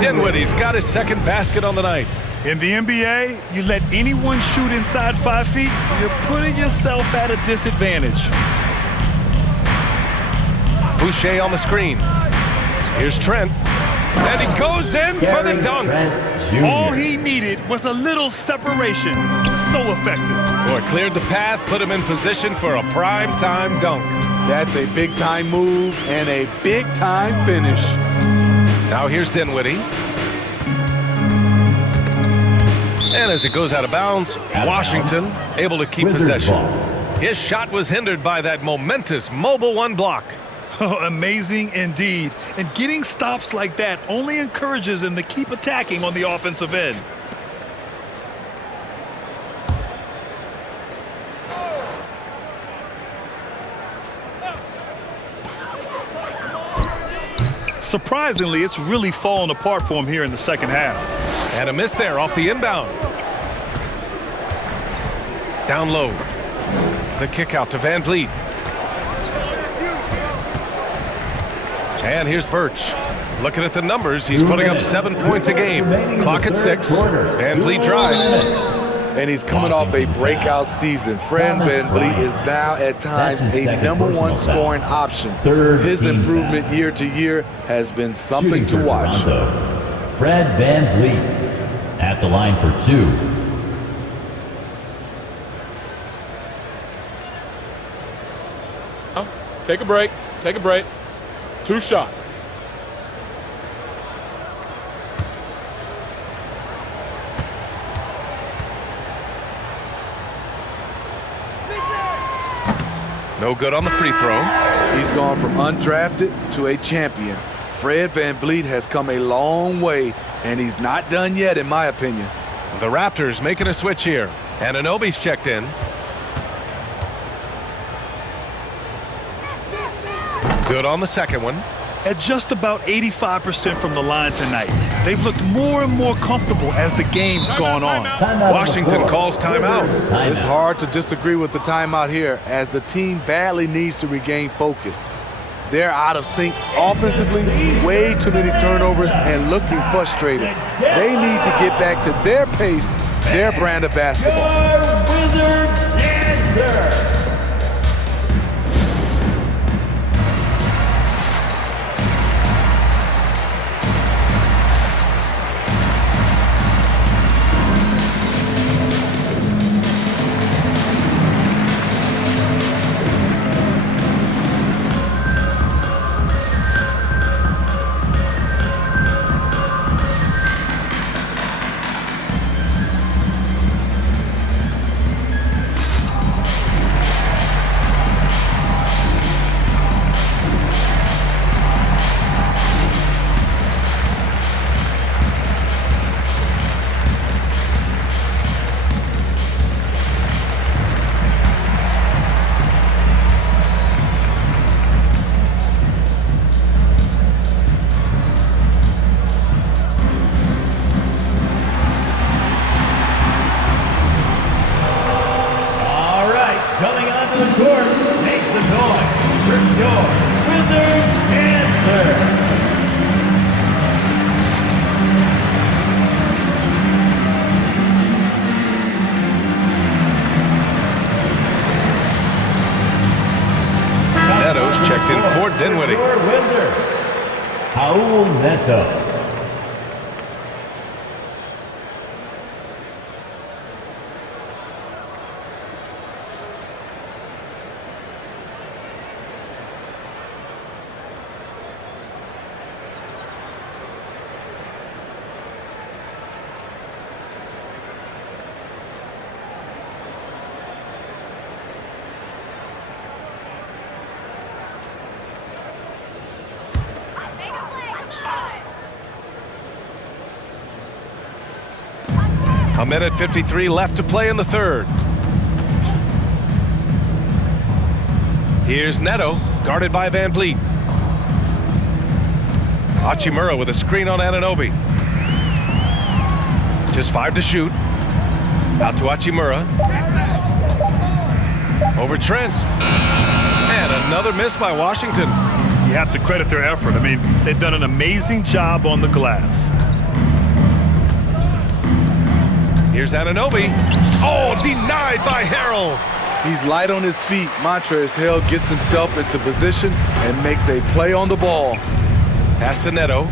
Dinwiddie's got his second basket on the night. In the NBA, you let anyone shoot inside 5 feet, you're putting yourself at a disadvantage. Boucher on the screen. Here's Trent. And he goes in for the dunk. All he needed was a little separation. So effective. Boy, cleared the path, put him in position for a prime-time dunk. That's a big-time move and a big-time finish. Now here's Dinwiddie. And as it goes out of bounds, Washington able to keep possession. His shot was hindered by that momentous mobile 1 block. Amazing indeed. And getting stops like that only encourages them to keep attacking on the offensive end. Surprisingly, it's really fallen apart for him here in the second half. And a miss there off the inbound. Down low. The kick out to Van Vliet. And here's Birch. Looking at the numbers, he's putting up 7 points a game. Clock at 6. Van Vliet drives. And he's coming off a breakout season. Fred VanVleet is now at times a #1 scoring option. His improvement year to year has been something to watch. Fred VanVleet at the line for 2. Take a break. Take a break. 2 shots. No good on the free throw. He's gone from undrafted to a champion. Fred VanVleet has come a long way, and he's not done yet, in my opinion. The Raptors making a switch here. And Anunoby's checked in. Good on the second one. At just about 85% from the line tonight. They've looked more and more comfortable as the game's gone on. Washington calls timeout. It's hard to disagree with the timeout here, as the team badly needs to regain focus. They're out of sync offensively, way too many turnovers, and looking frustrated. They need to get back to their pace, their brand of basketball. Wizards answer. Checked in for Dinwiddie. Raul Neto. A minute 53 left to play in the third. Here's Neto, guarded by Van Vliet. Hachimura with a screen on Anunoby. Just 5 to shoot. Out to Hachimura. Over Trent. And another miss by Washington. You have to credit their effort. I mean, they've done an amazing job on the glass. Here's Anunoby. Oh, denied by Harrell. He's light on his feet. Montrezl Harrell gets himself into position and makes a play on the ball. Pass to Neto.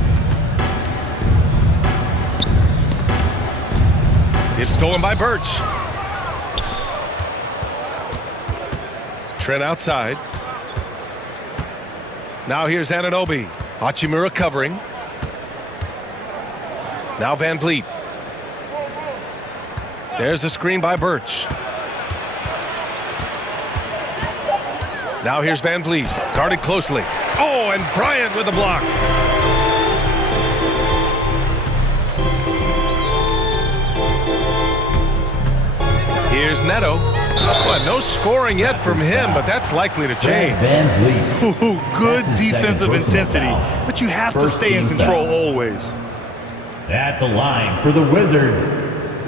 It's stolen by Birch. Trent outside. Now here's Anunoby. Hachimura covering. Now Van Vliet. There's a screen by Birch. Now here's Van Vliet, guarded closely. Oh, and Bryant with the block. Here's Neto. Well, no scoring yet from him, but that's likely to change. Ooh, good defensive intensity, but you have to stay in control always. At the line for the Wizards,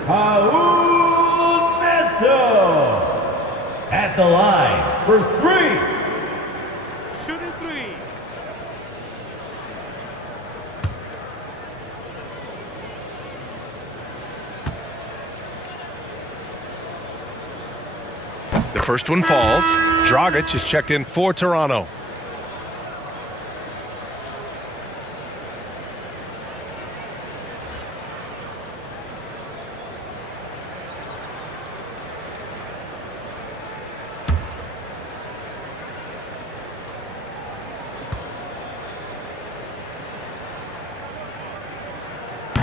Raul Neto. At the line for three. Shooting three. The first one falls. Dragic is checked in for Toronto.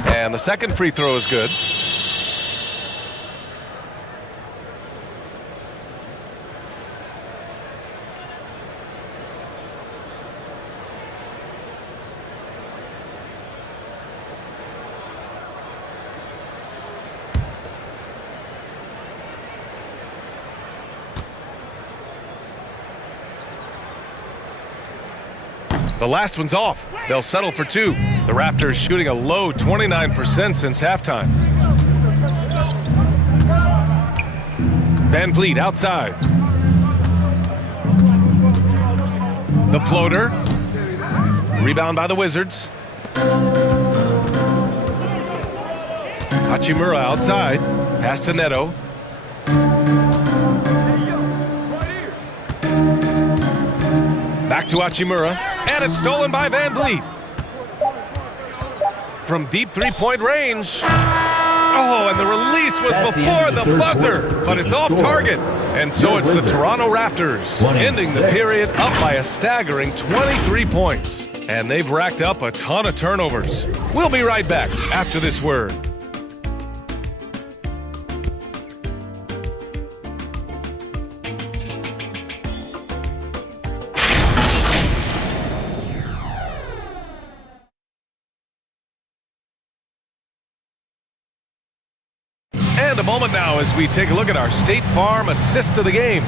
And the second free throw is good. The last one's off. They'll settle for two. The Raptors shooting a low 29% since halftime. Van Vliet outside. The floater. Rebound by the Wizards. Hachimura outside. Pass to Neto. Back to Hachimura. And it's stolen by Van Vliet. From deep three-point range. Oh, and the release was before the buzzer, but it's off target. And so it's the Toronto Raptors ending the period up by a staggering 23 points. And they've racked up a ton of turnovers. We'll be right back after this word. And a moment now as we take a look at our State Farm assist of the game.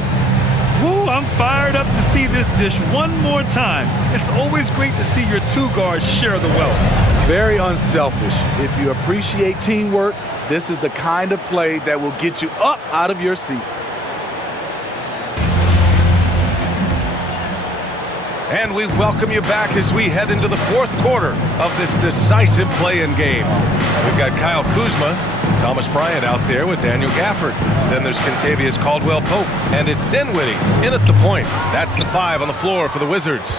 Woo, I'm fired up to see this dish one more time. It's always great to see your two guards share the wealth. Very unselfish. If you appreciate teamwork, this is the kind of play that will get you up out of your seat. And we welcome you back as we head into the fourth quarter of this decisive play-in game. We've got Kyle Kuzma, Thomas Bryant out there with Daniel Gafford. Then there's Kentavious Caldwell-Pope, and it's Dinwiddie in at the point. That's the 5 on the floor for the Wizards.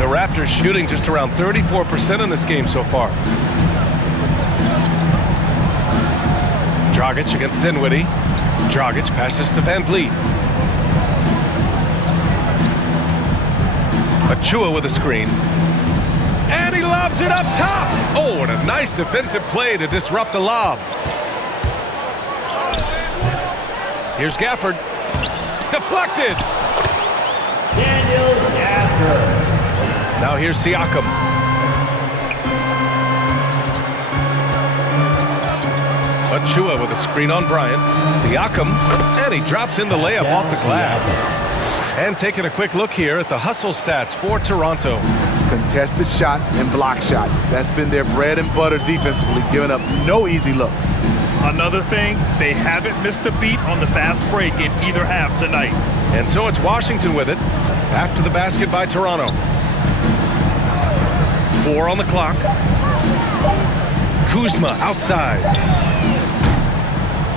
The Raptors shooting just around 34% in this game so far. Dragic against Dinwiddie. Dragic passes to Van Vliet. Achua with a screen. And he lobs it up top. Oh, and a nice defensive play to disrupt the lob. Here's Gafford. Deflected. Daniel Gafford. Now here's Siakam. Achua with a screen on Bryant. Siakam. And he drops in the layup off the glass. And taking a quick look here at the hustle stats for Toronto. Contested shots and block shots. That's been their bread and butter defensively, giving up no easy looks. Another thing, they haven't missed a beat on the fast break in either half tonight. And so it's Washington with it after the basket by Toronto. 4 on the clock. Kuzma outside.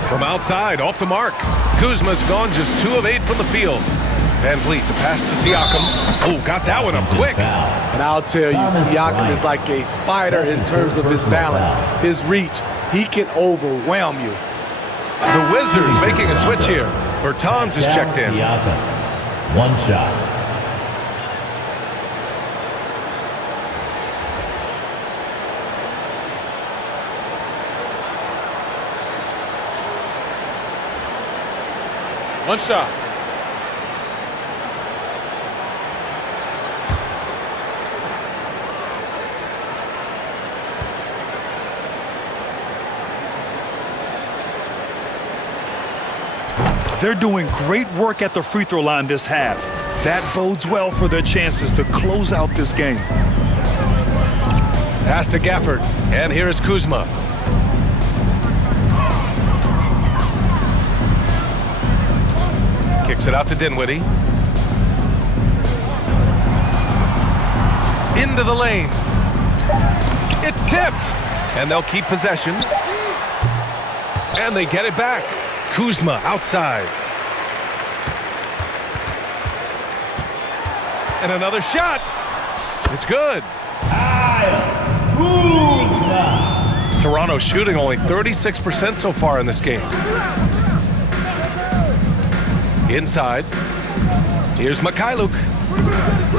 From outside, off the mark. Kuzma's gone just 2 of 8 from the field. Van Vliet, the pass to Siakam. Oh, got that one up quick. And I'll tell you, Siakam is like a spider in terms of his balance, his reach. He can overwhelm you. The Wizards making a switch here. Bertans is checked in. One shot. One shot. They're doing great work at the free throw line this half. That bodes well for their chances to close out this game. Pass to Gafford, and here is Kuzma. Kicks it out to Dinwiddie. Into the lane. It's tipped, and they'll keep possession. And they get it back. Kuzma outside. And another shot. It's good. Toronto shooting only 36% so far in this game. Inside. Here's Mikhailuk.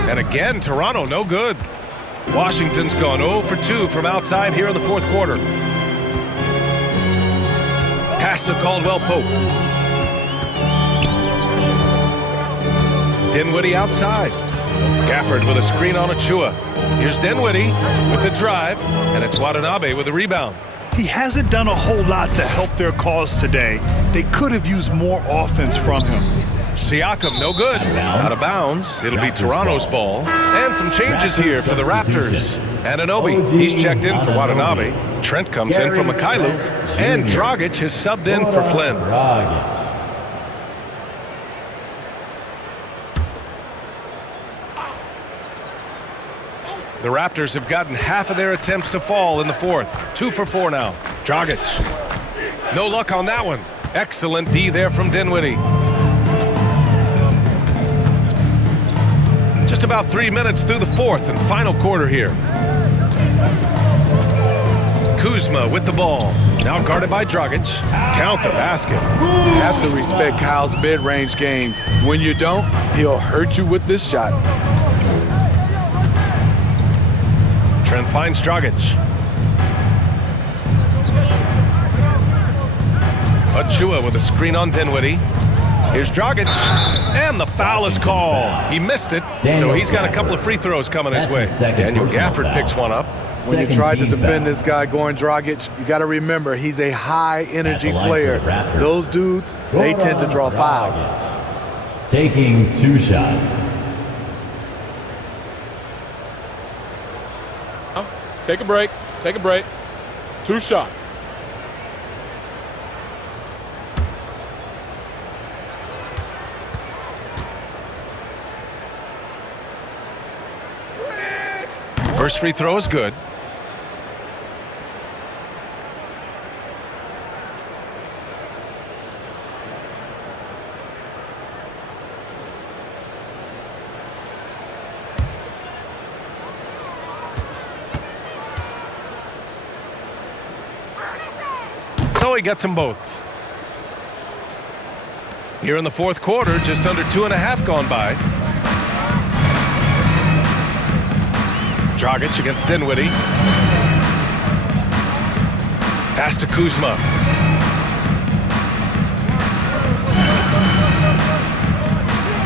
And again, Toronto no good. Washington's gone 0 for 2 from outside here in the fourth quarter. Pass to Caldwell-Pope. Dinwiddie outside. Gafford with a screen on Achua. Here's Dinwiddie with the drive, and it's Watanabe with the rebound. He hasn't done a whole lot to help their cause today. They could have used more offense from him. Siakam, no good. Out of bounds. It'll be Toronto's ball. And some changes here for the Raptors. Anunoby, he's checked in for Watanabe. Trent comes in for Mikhailuk. And Dragic has subbed in for Flynn. The Raptors have gotten half of their attempts to fall in the fourth. 2 for 4 now. Dragic. No luck on that one. Excellent D there from Dinwiddie. Just about 3 minutes through the fourth and final quarter here. Kuzma with the ball. Now guarded by Dragic. Count the basket. You have to respect Kyle's mid-range game. When you don't, he'll hurt you with this shot. Trent finds Dragic. Achua with a screen on Dinwiddie. Here's Dragic, and the foul is called. He missed it, so he's got a couple of free throws coming his way. Daniel Gafford picks one up. When you try to defend this guy going Dragic, you got to remember he's a high-energy player. Those dudes, they tend to draw fouls. Taking 2 shots. Take a break. Take a break. 2 shots. First free throw is good. So he gets them both. Here in the fourth quarter, just under 2.5 gone by. Dragic against Dinwiddie. Pass to Kuzma.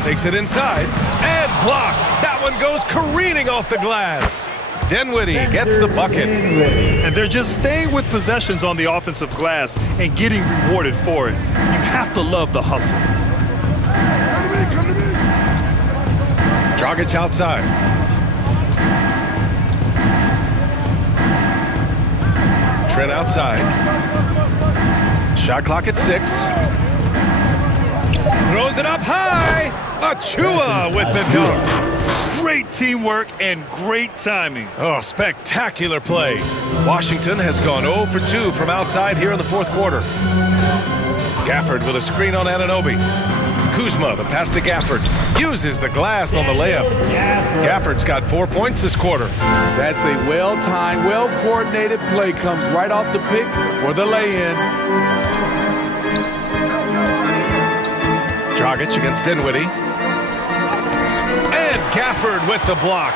Takes it inside and blocked. That one goes careening off the glass. Dinwiddie gets the bucket. And they're just staying with possessions on the offensive glass and getting rewarded for it. You have to love the hustle. Dragic outside. Trent outside. Shot clock at 6. Throws it up high. Achua with the dunk. Great teamwork and great timing. Oh, spectacular play. Washington has gone 0 for 2 from outside here in the fourth quarter. Gafford with a screen on Anunoby. Kuzma, the pass to Gafford. Uses the glass on the layup. Gafford's got 4 points this quarter. That's a well-timed, well-coordinated play. Comes right off the pick for the lay-in. Dragic against Dinwiddie. And Gafford with the block.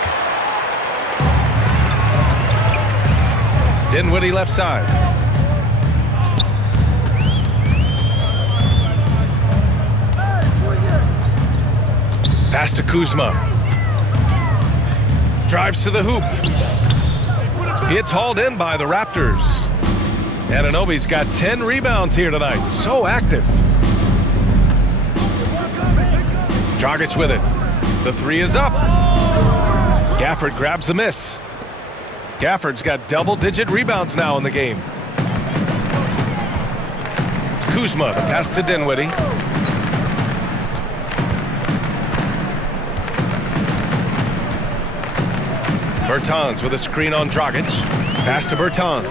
Dinwiddie left side. Pass to Kuzma. Drives to the hoop. It's hauled in by the Raptors. Anunoby's got 10 rebounds here tonight. So active. Dragic with it. The three is up. Gafford grabs the miss. Gafford's got double-digit rebounds now in the game. Kuzma, the pass to Dinwiddie. Bertans with a screen on Dragic. Pass to Bertans.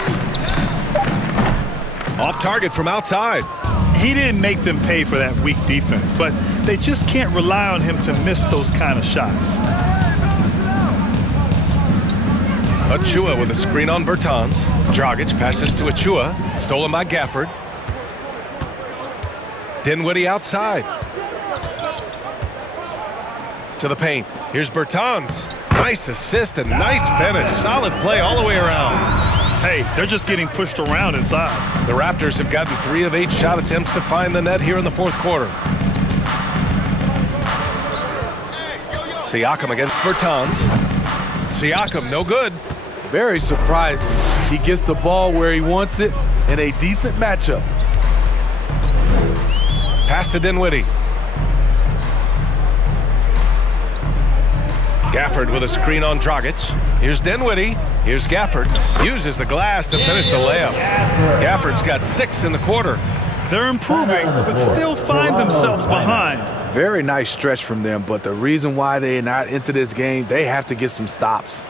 Off target from outside. He didn't make them pay for that weak defense, but they just can't rely on him to miss those kind of shots. Achua with a screen on Bertans. Dragic passes to Achua. Stolen by Gafford. Dinwiddie outside. To the paint. Here's Bertans. Nice assist and nice finish. Solid play all the way around. Hey, they're just getting pushed around inside. The Raptors have gotten 3 of 8 shot attempts to find the net here in the fourth quarter. Siakam against Bertans. Siakam, no good. Very surprising. He gets the ball where he wants it in a decent matchup. Pass to Dinwiddie. Gafford with a screen on Dragic. Here's Dinwiddie. Here's Gafford. Uses the glass to finish the layup. Gafford's got 6 in the quarter. They're improving, but still find themselves behind. Very nice stretch from them, but the reason why they're not into this game, they have to get some stops.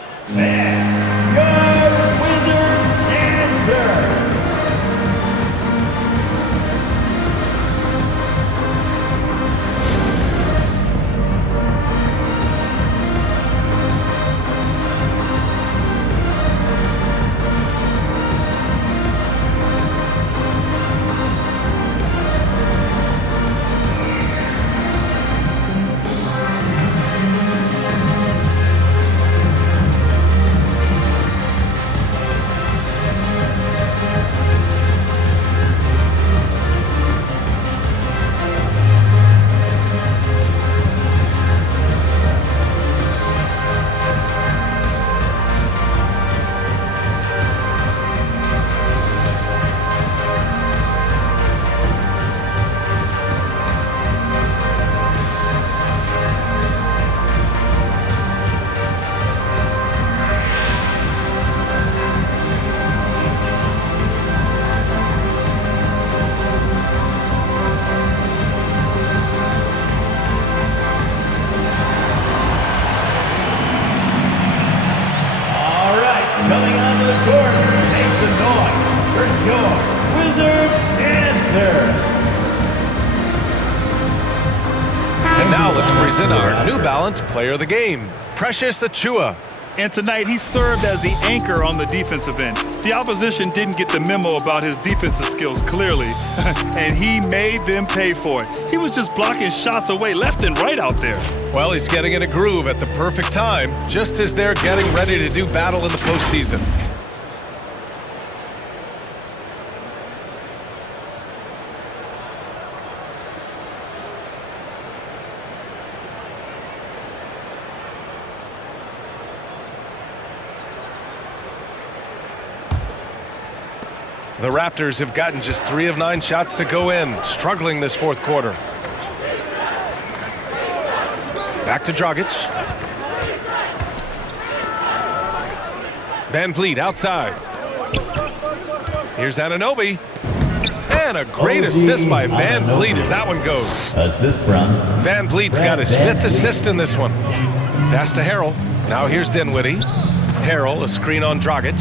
And now let's present our New Balance Player of the Game, Precious Achua. And tonight he served as the anchor on the defensive end. The opposition didn't get the memo about his defensive skills clearly, and he made them pay for it. He was just blocking shots away left and right out there. Well, he's getting in a groove at the perfect time, just as they're getting ready to do battle in the postseason. The Raptors have gotten just 3 of 9 shots to go in, struggling this fourth quarter. Back to Dragic. Van Vliet outside. Here's Anunoby. And a great assist by Van Vliet as that one goes. Assist from Van Vliet's got his 5th assist in this one. Pass to Harrell. Now here's Dinwiddie. Harrell, a screen on Dragic.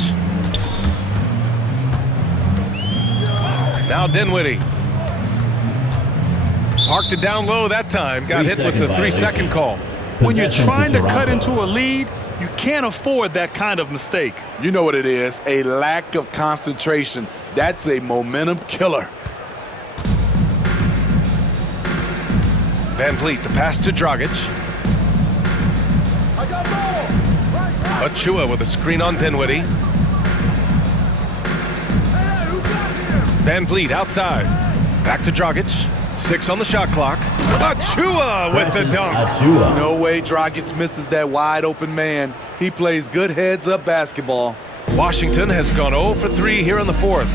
Now Dinwiddie. Parked it down low that time. Got hit with the 3-second call. When you're trying to cut into a lead, you can't afford that kind of mistake. You know what it is, a lack of concentration. That's a momentum killer. Van Vliet, the pass to Dragic. Achua with a screen on Dinwiddie. Van Vliet outside. Back to Dragic. 6 on the shot clock. Achua with the dunk. Achua. No way Dragic misses that wide open man. He plays good heads-up basketball. Washington has gone 0 for 3 here in the fourth.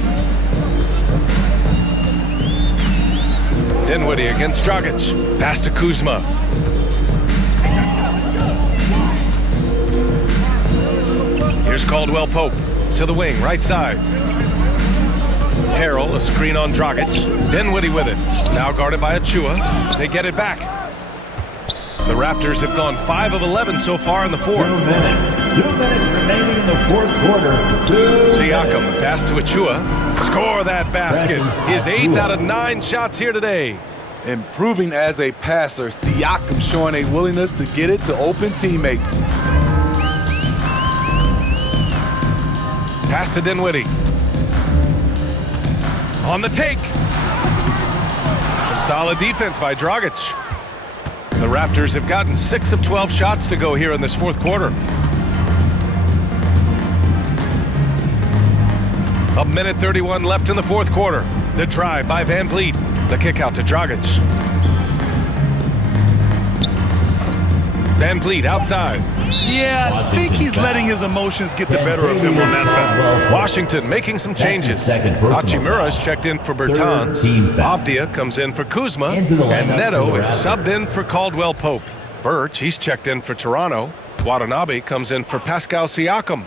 Dinwiddie against Dragic. Pass to Kuzma. Here's Caldwell Pope to the wing, right side. Harrell, a screen on Dragic. Dinwiddie with it. Now guarded by Achua. They get it back. The Raptors have gone 5 of 11 so far in the fourth. 2 minutes remaining in the fourth quarter. Siakam, pass to Achua. Score that basket. His 8th out of 9 shots here today. Improving as a passer, Siakam showing a willingness to get it to open teammates. Pass to Dinwiddie. On the take. Solid defense by Dragic. The Raptors have gotten 6 of 12 shots to go here in this fourth quarter. A minute 31 left in the fourth quarter. The drive by Van Vliet. The kick out to Dragic. Van Vliet outside. Yeah, I think he's letting his emotions get the better of him on that foul. Washington making some changes. Hachimura's checked in for Bertans. Avdia comes in for Kuzma. And Neto is subbed in for Caldwell Pope. Birch, he's checked in for Toronto. Watanabe comes in for Pascal Siakam.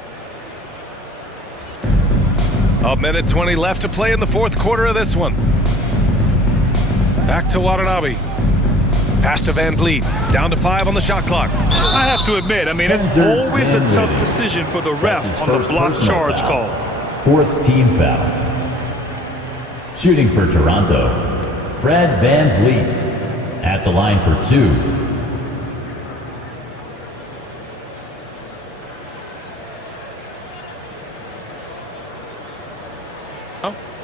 A minute 20 left to play in the fourth quarter of this one. Back to Watanabe. Pass to Van Vliet. Down to 5 on the shot clock. I have to admit, it's always a tough decision for the ref on the block charge call. 4th team foul. Shooting for Toronto, Fred Van Vliet at the line for 2.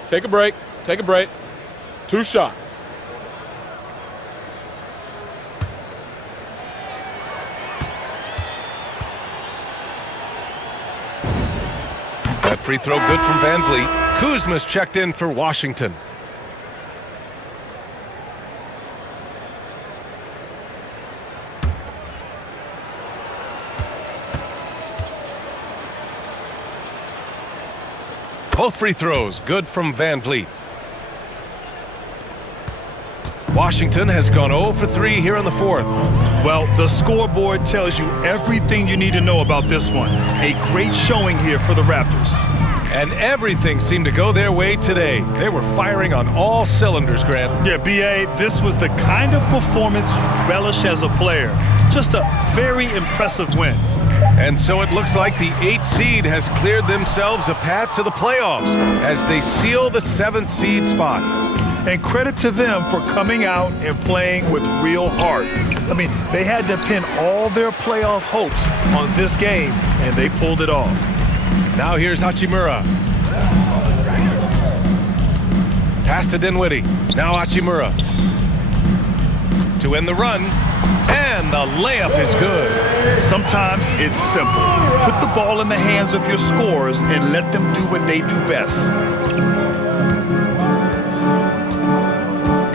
Take a break. Take a break. 2 shots. That free throw good from Van Vliet. Kuzma's checked in for Washington. Both free throws good from Van Vliet. Washington has gone 0 for 3 here in the fourth. Well, the scoreboard tells you everything you need to know about this one. A great showing here for the Raptors. And everything seemed to go their way today. They were firing on all cylinders, Grant. Yeah, B.A., this was the kind of performance you relish as a player. Just a very impressive win. And so it looks like the 8th seed has cleared themselves a path to the playoffs as they steal the 7th seed spot. And credit to them for coming out and playing with real heart. I mean, they had to pin all their playoff hopes on this game, and they pulled it off. Now here's Hachimura. Pass to Dinwiddie. Now Hachimura. To end the run. And the layup is good. Sometimes it's simple. Put the ball in the hands of your scorers and let them do what they do best.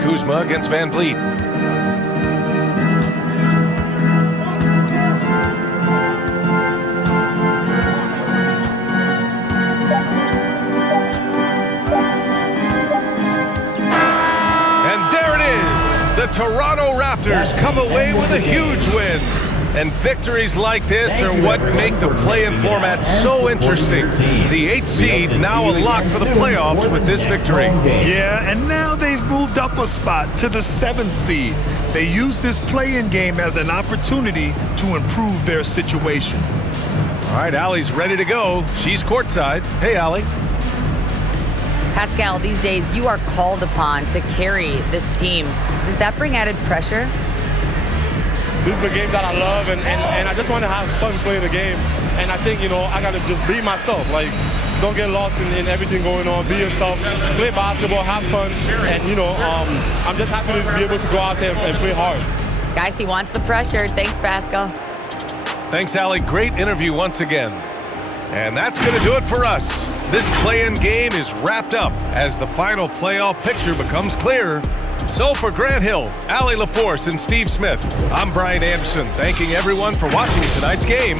Kuzma against Van Vliet. And there it is. The Toronto Raptors come away with a huge win. And victories like this are what make the play-in format so interesting. The 8th seed now a lock for the playoffs with this victory. Yeah, and now they've moved up a spot to the 7th seed. They use this play-in game as an opportunity to improve their situation. All right, Allie's ready to go. She's courtside. Hey, Allie. Pascal, these days you are called upon to carry this team. Does that bring added pressure? This is a game that I love, and I just want to have fun playing the game. And I think, I got to just be myself. Like, don't get lost in everything going on. Be yourself. Play basketball, have fun. And, I'm just happy to be able to go out there and play hard. Guys, he wants the pressure. Thanks, Pascal. Thanks, Allie. Great interview once again. And that's going to do it for us. This play-in game is wrapped up as the final playoff picture becomes clearer. So for Grant Hill, Allie LaForce, and Steve Smith, I'm Brian Anderson, thanking everyone for watching tonight's game.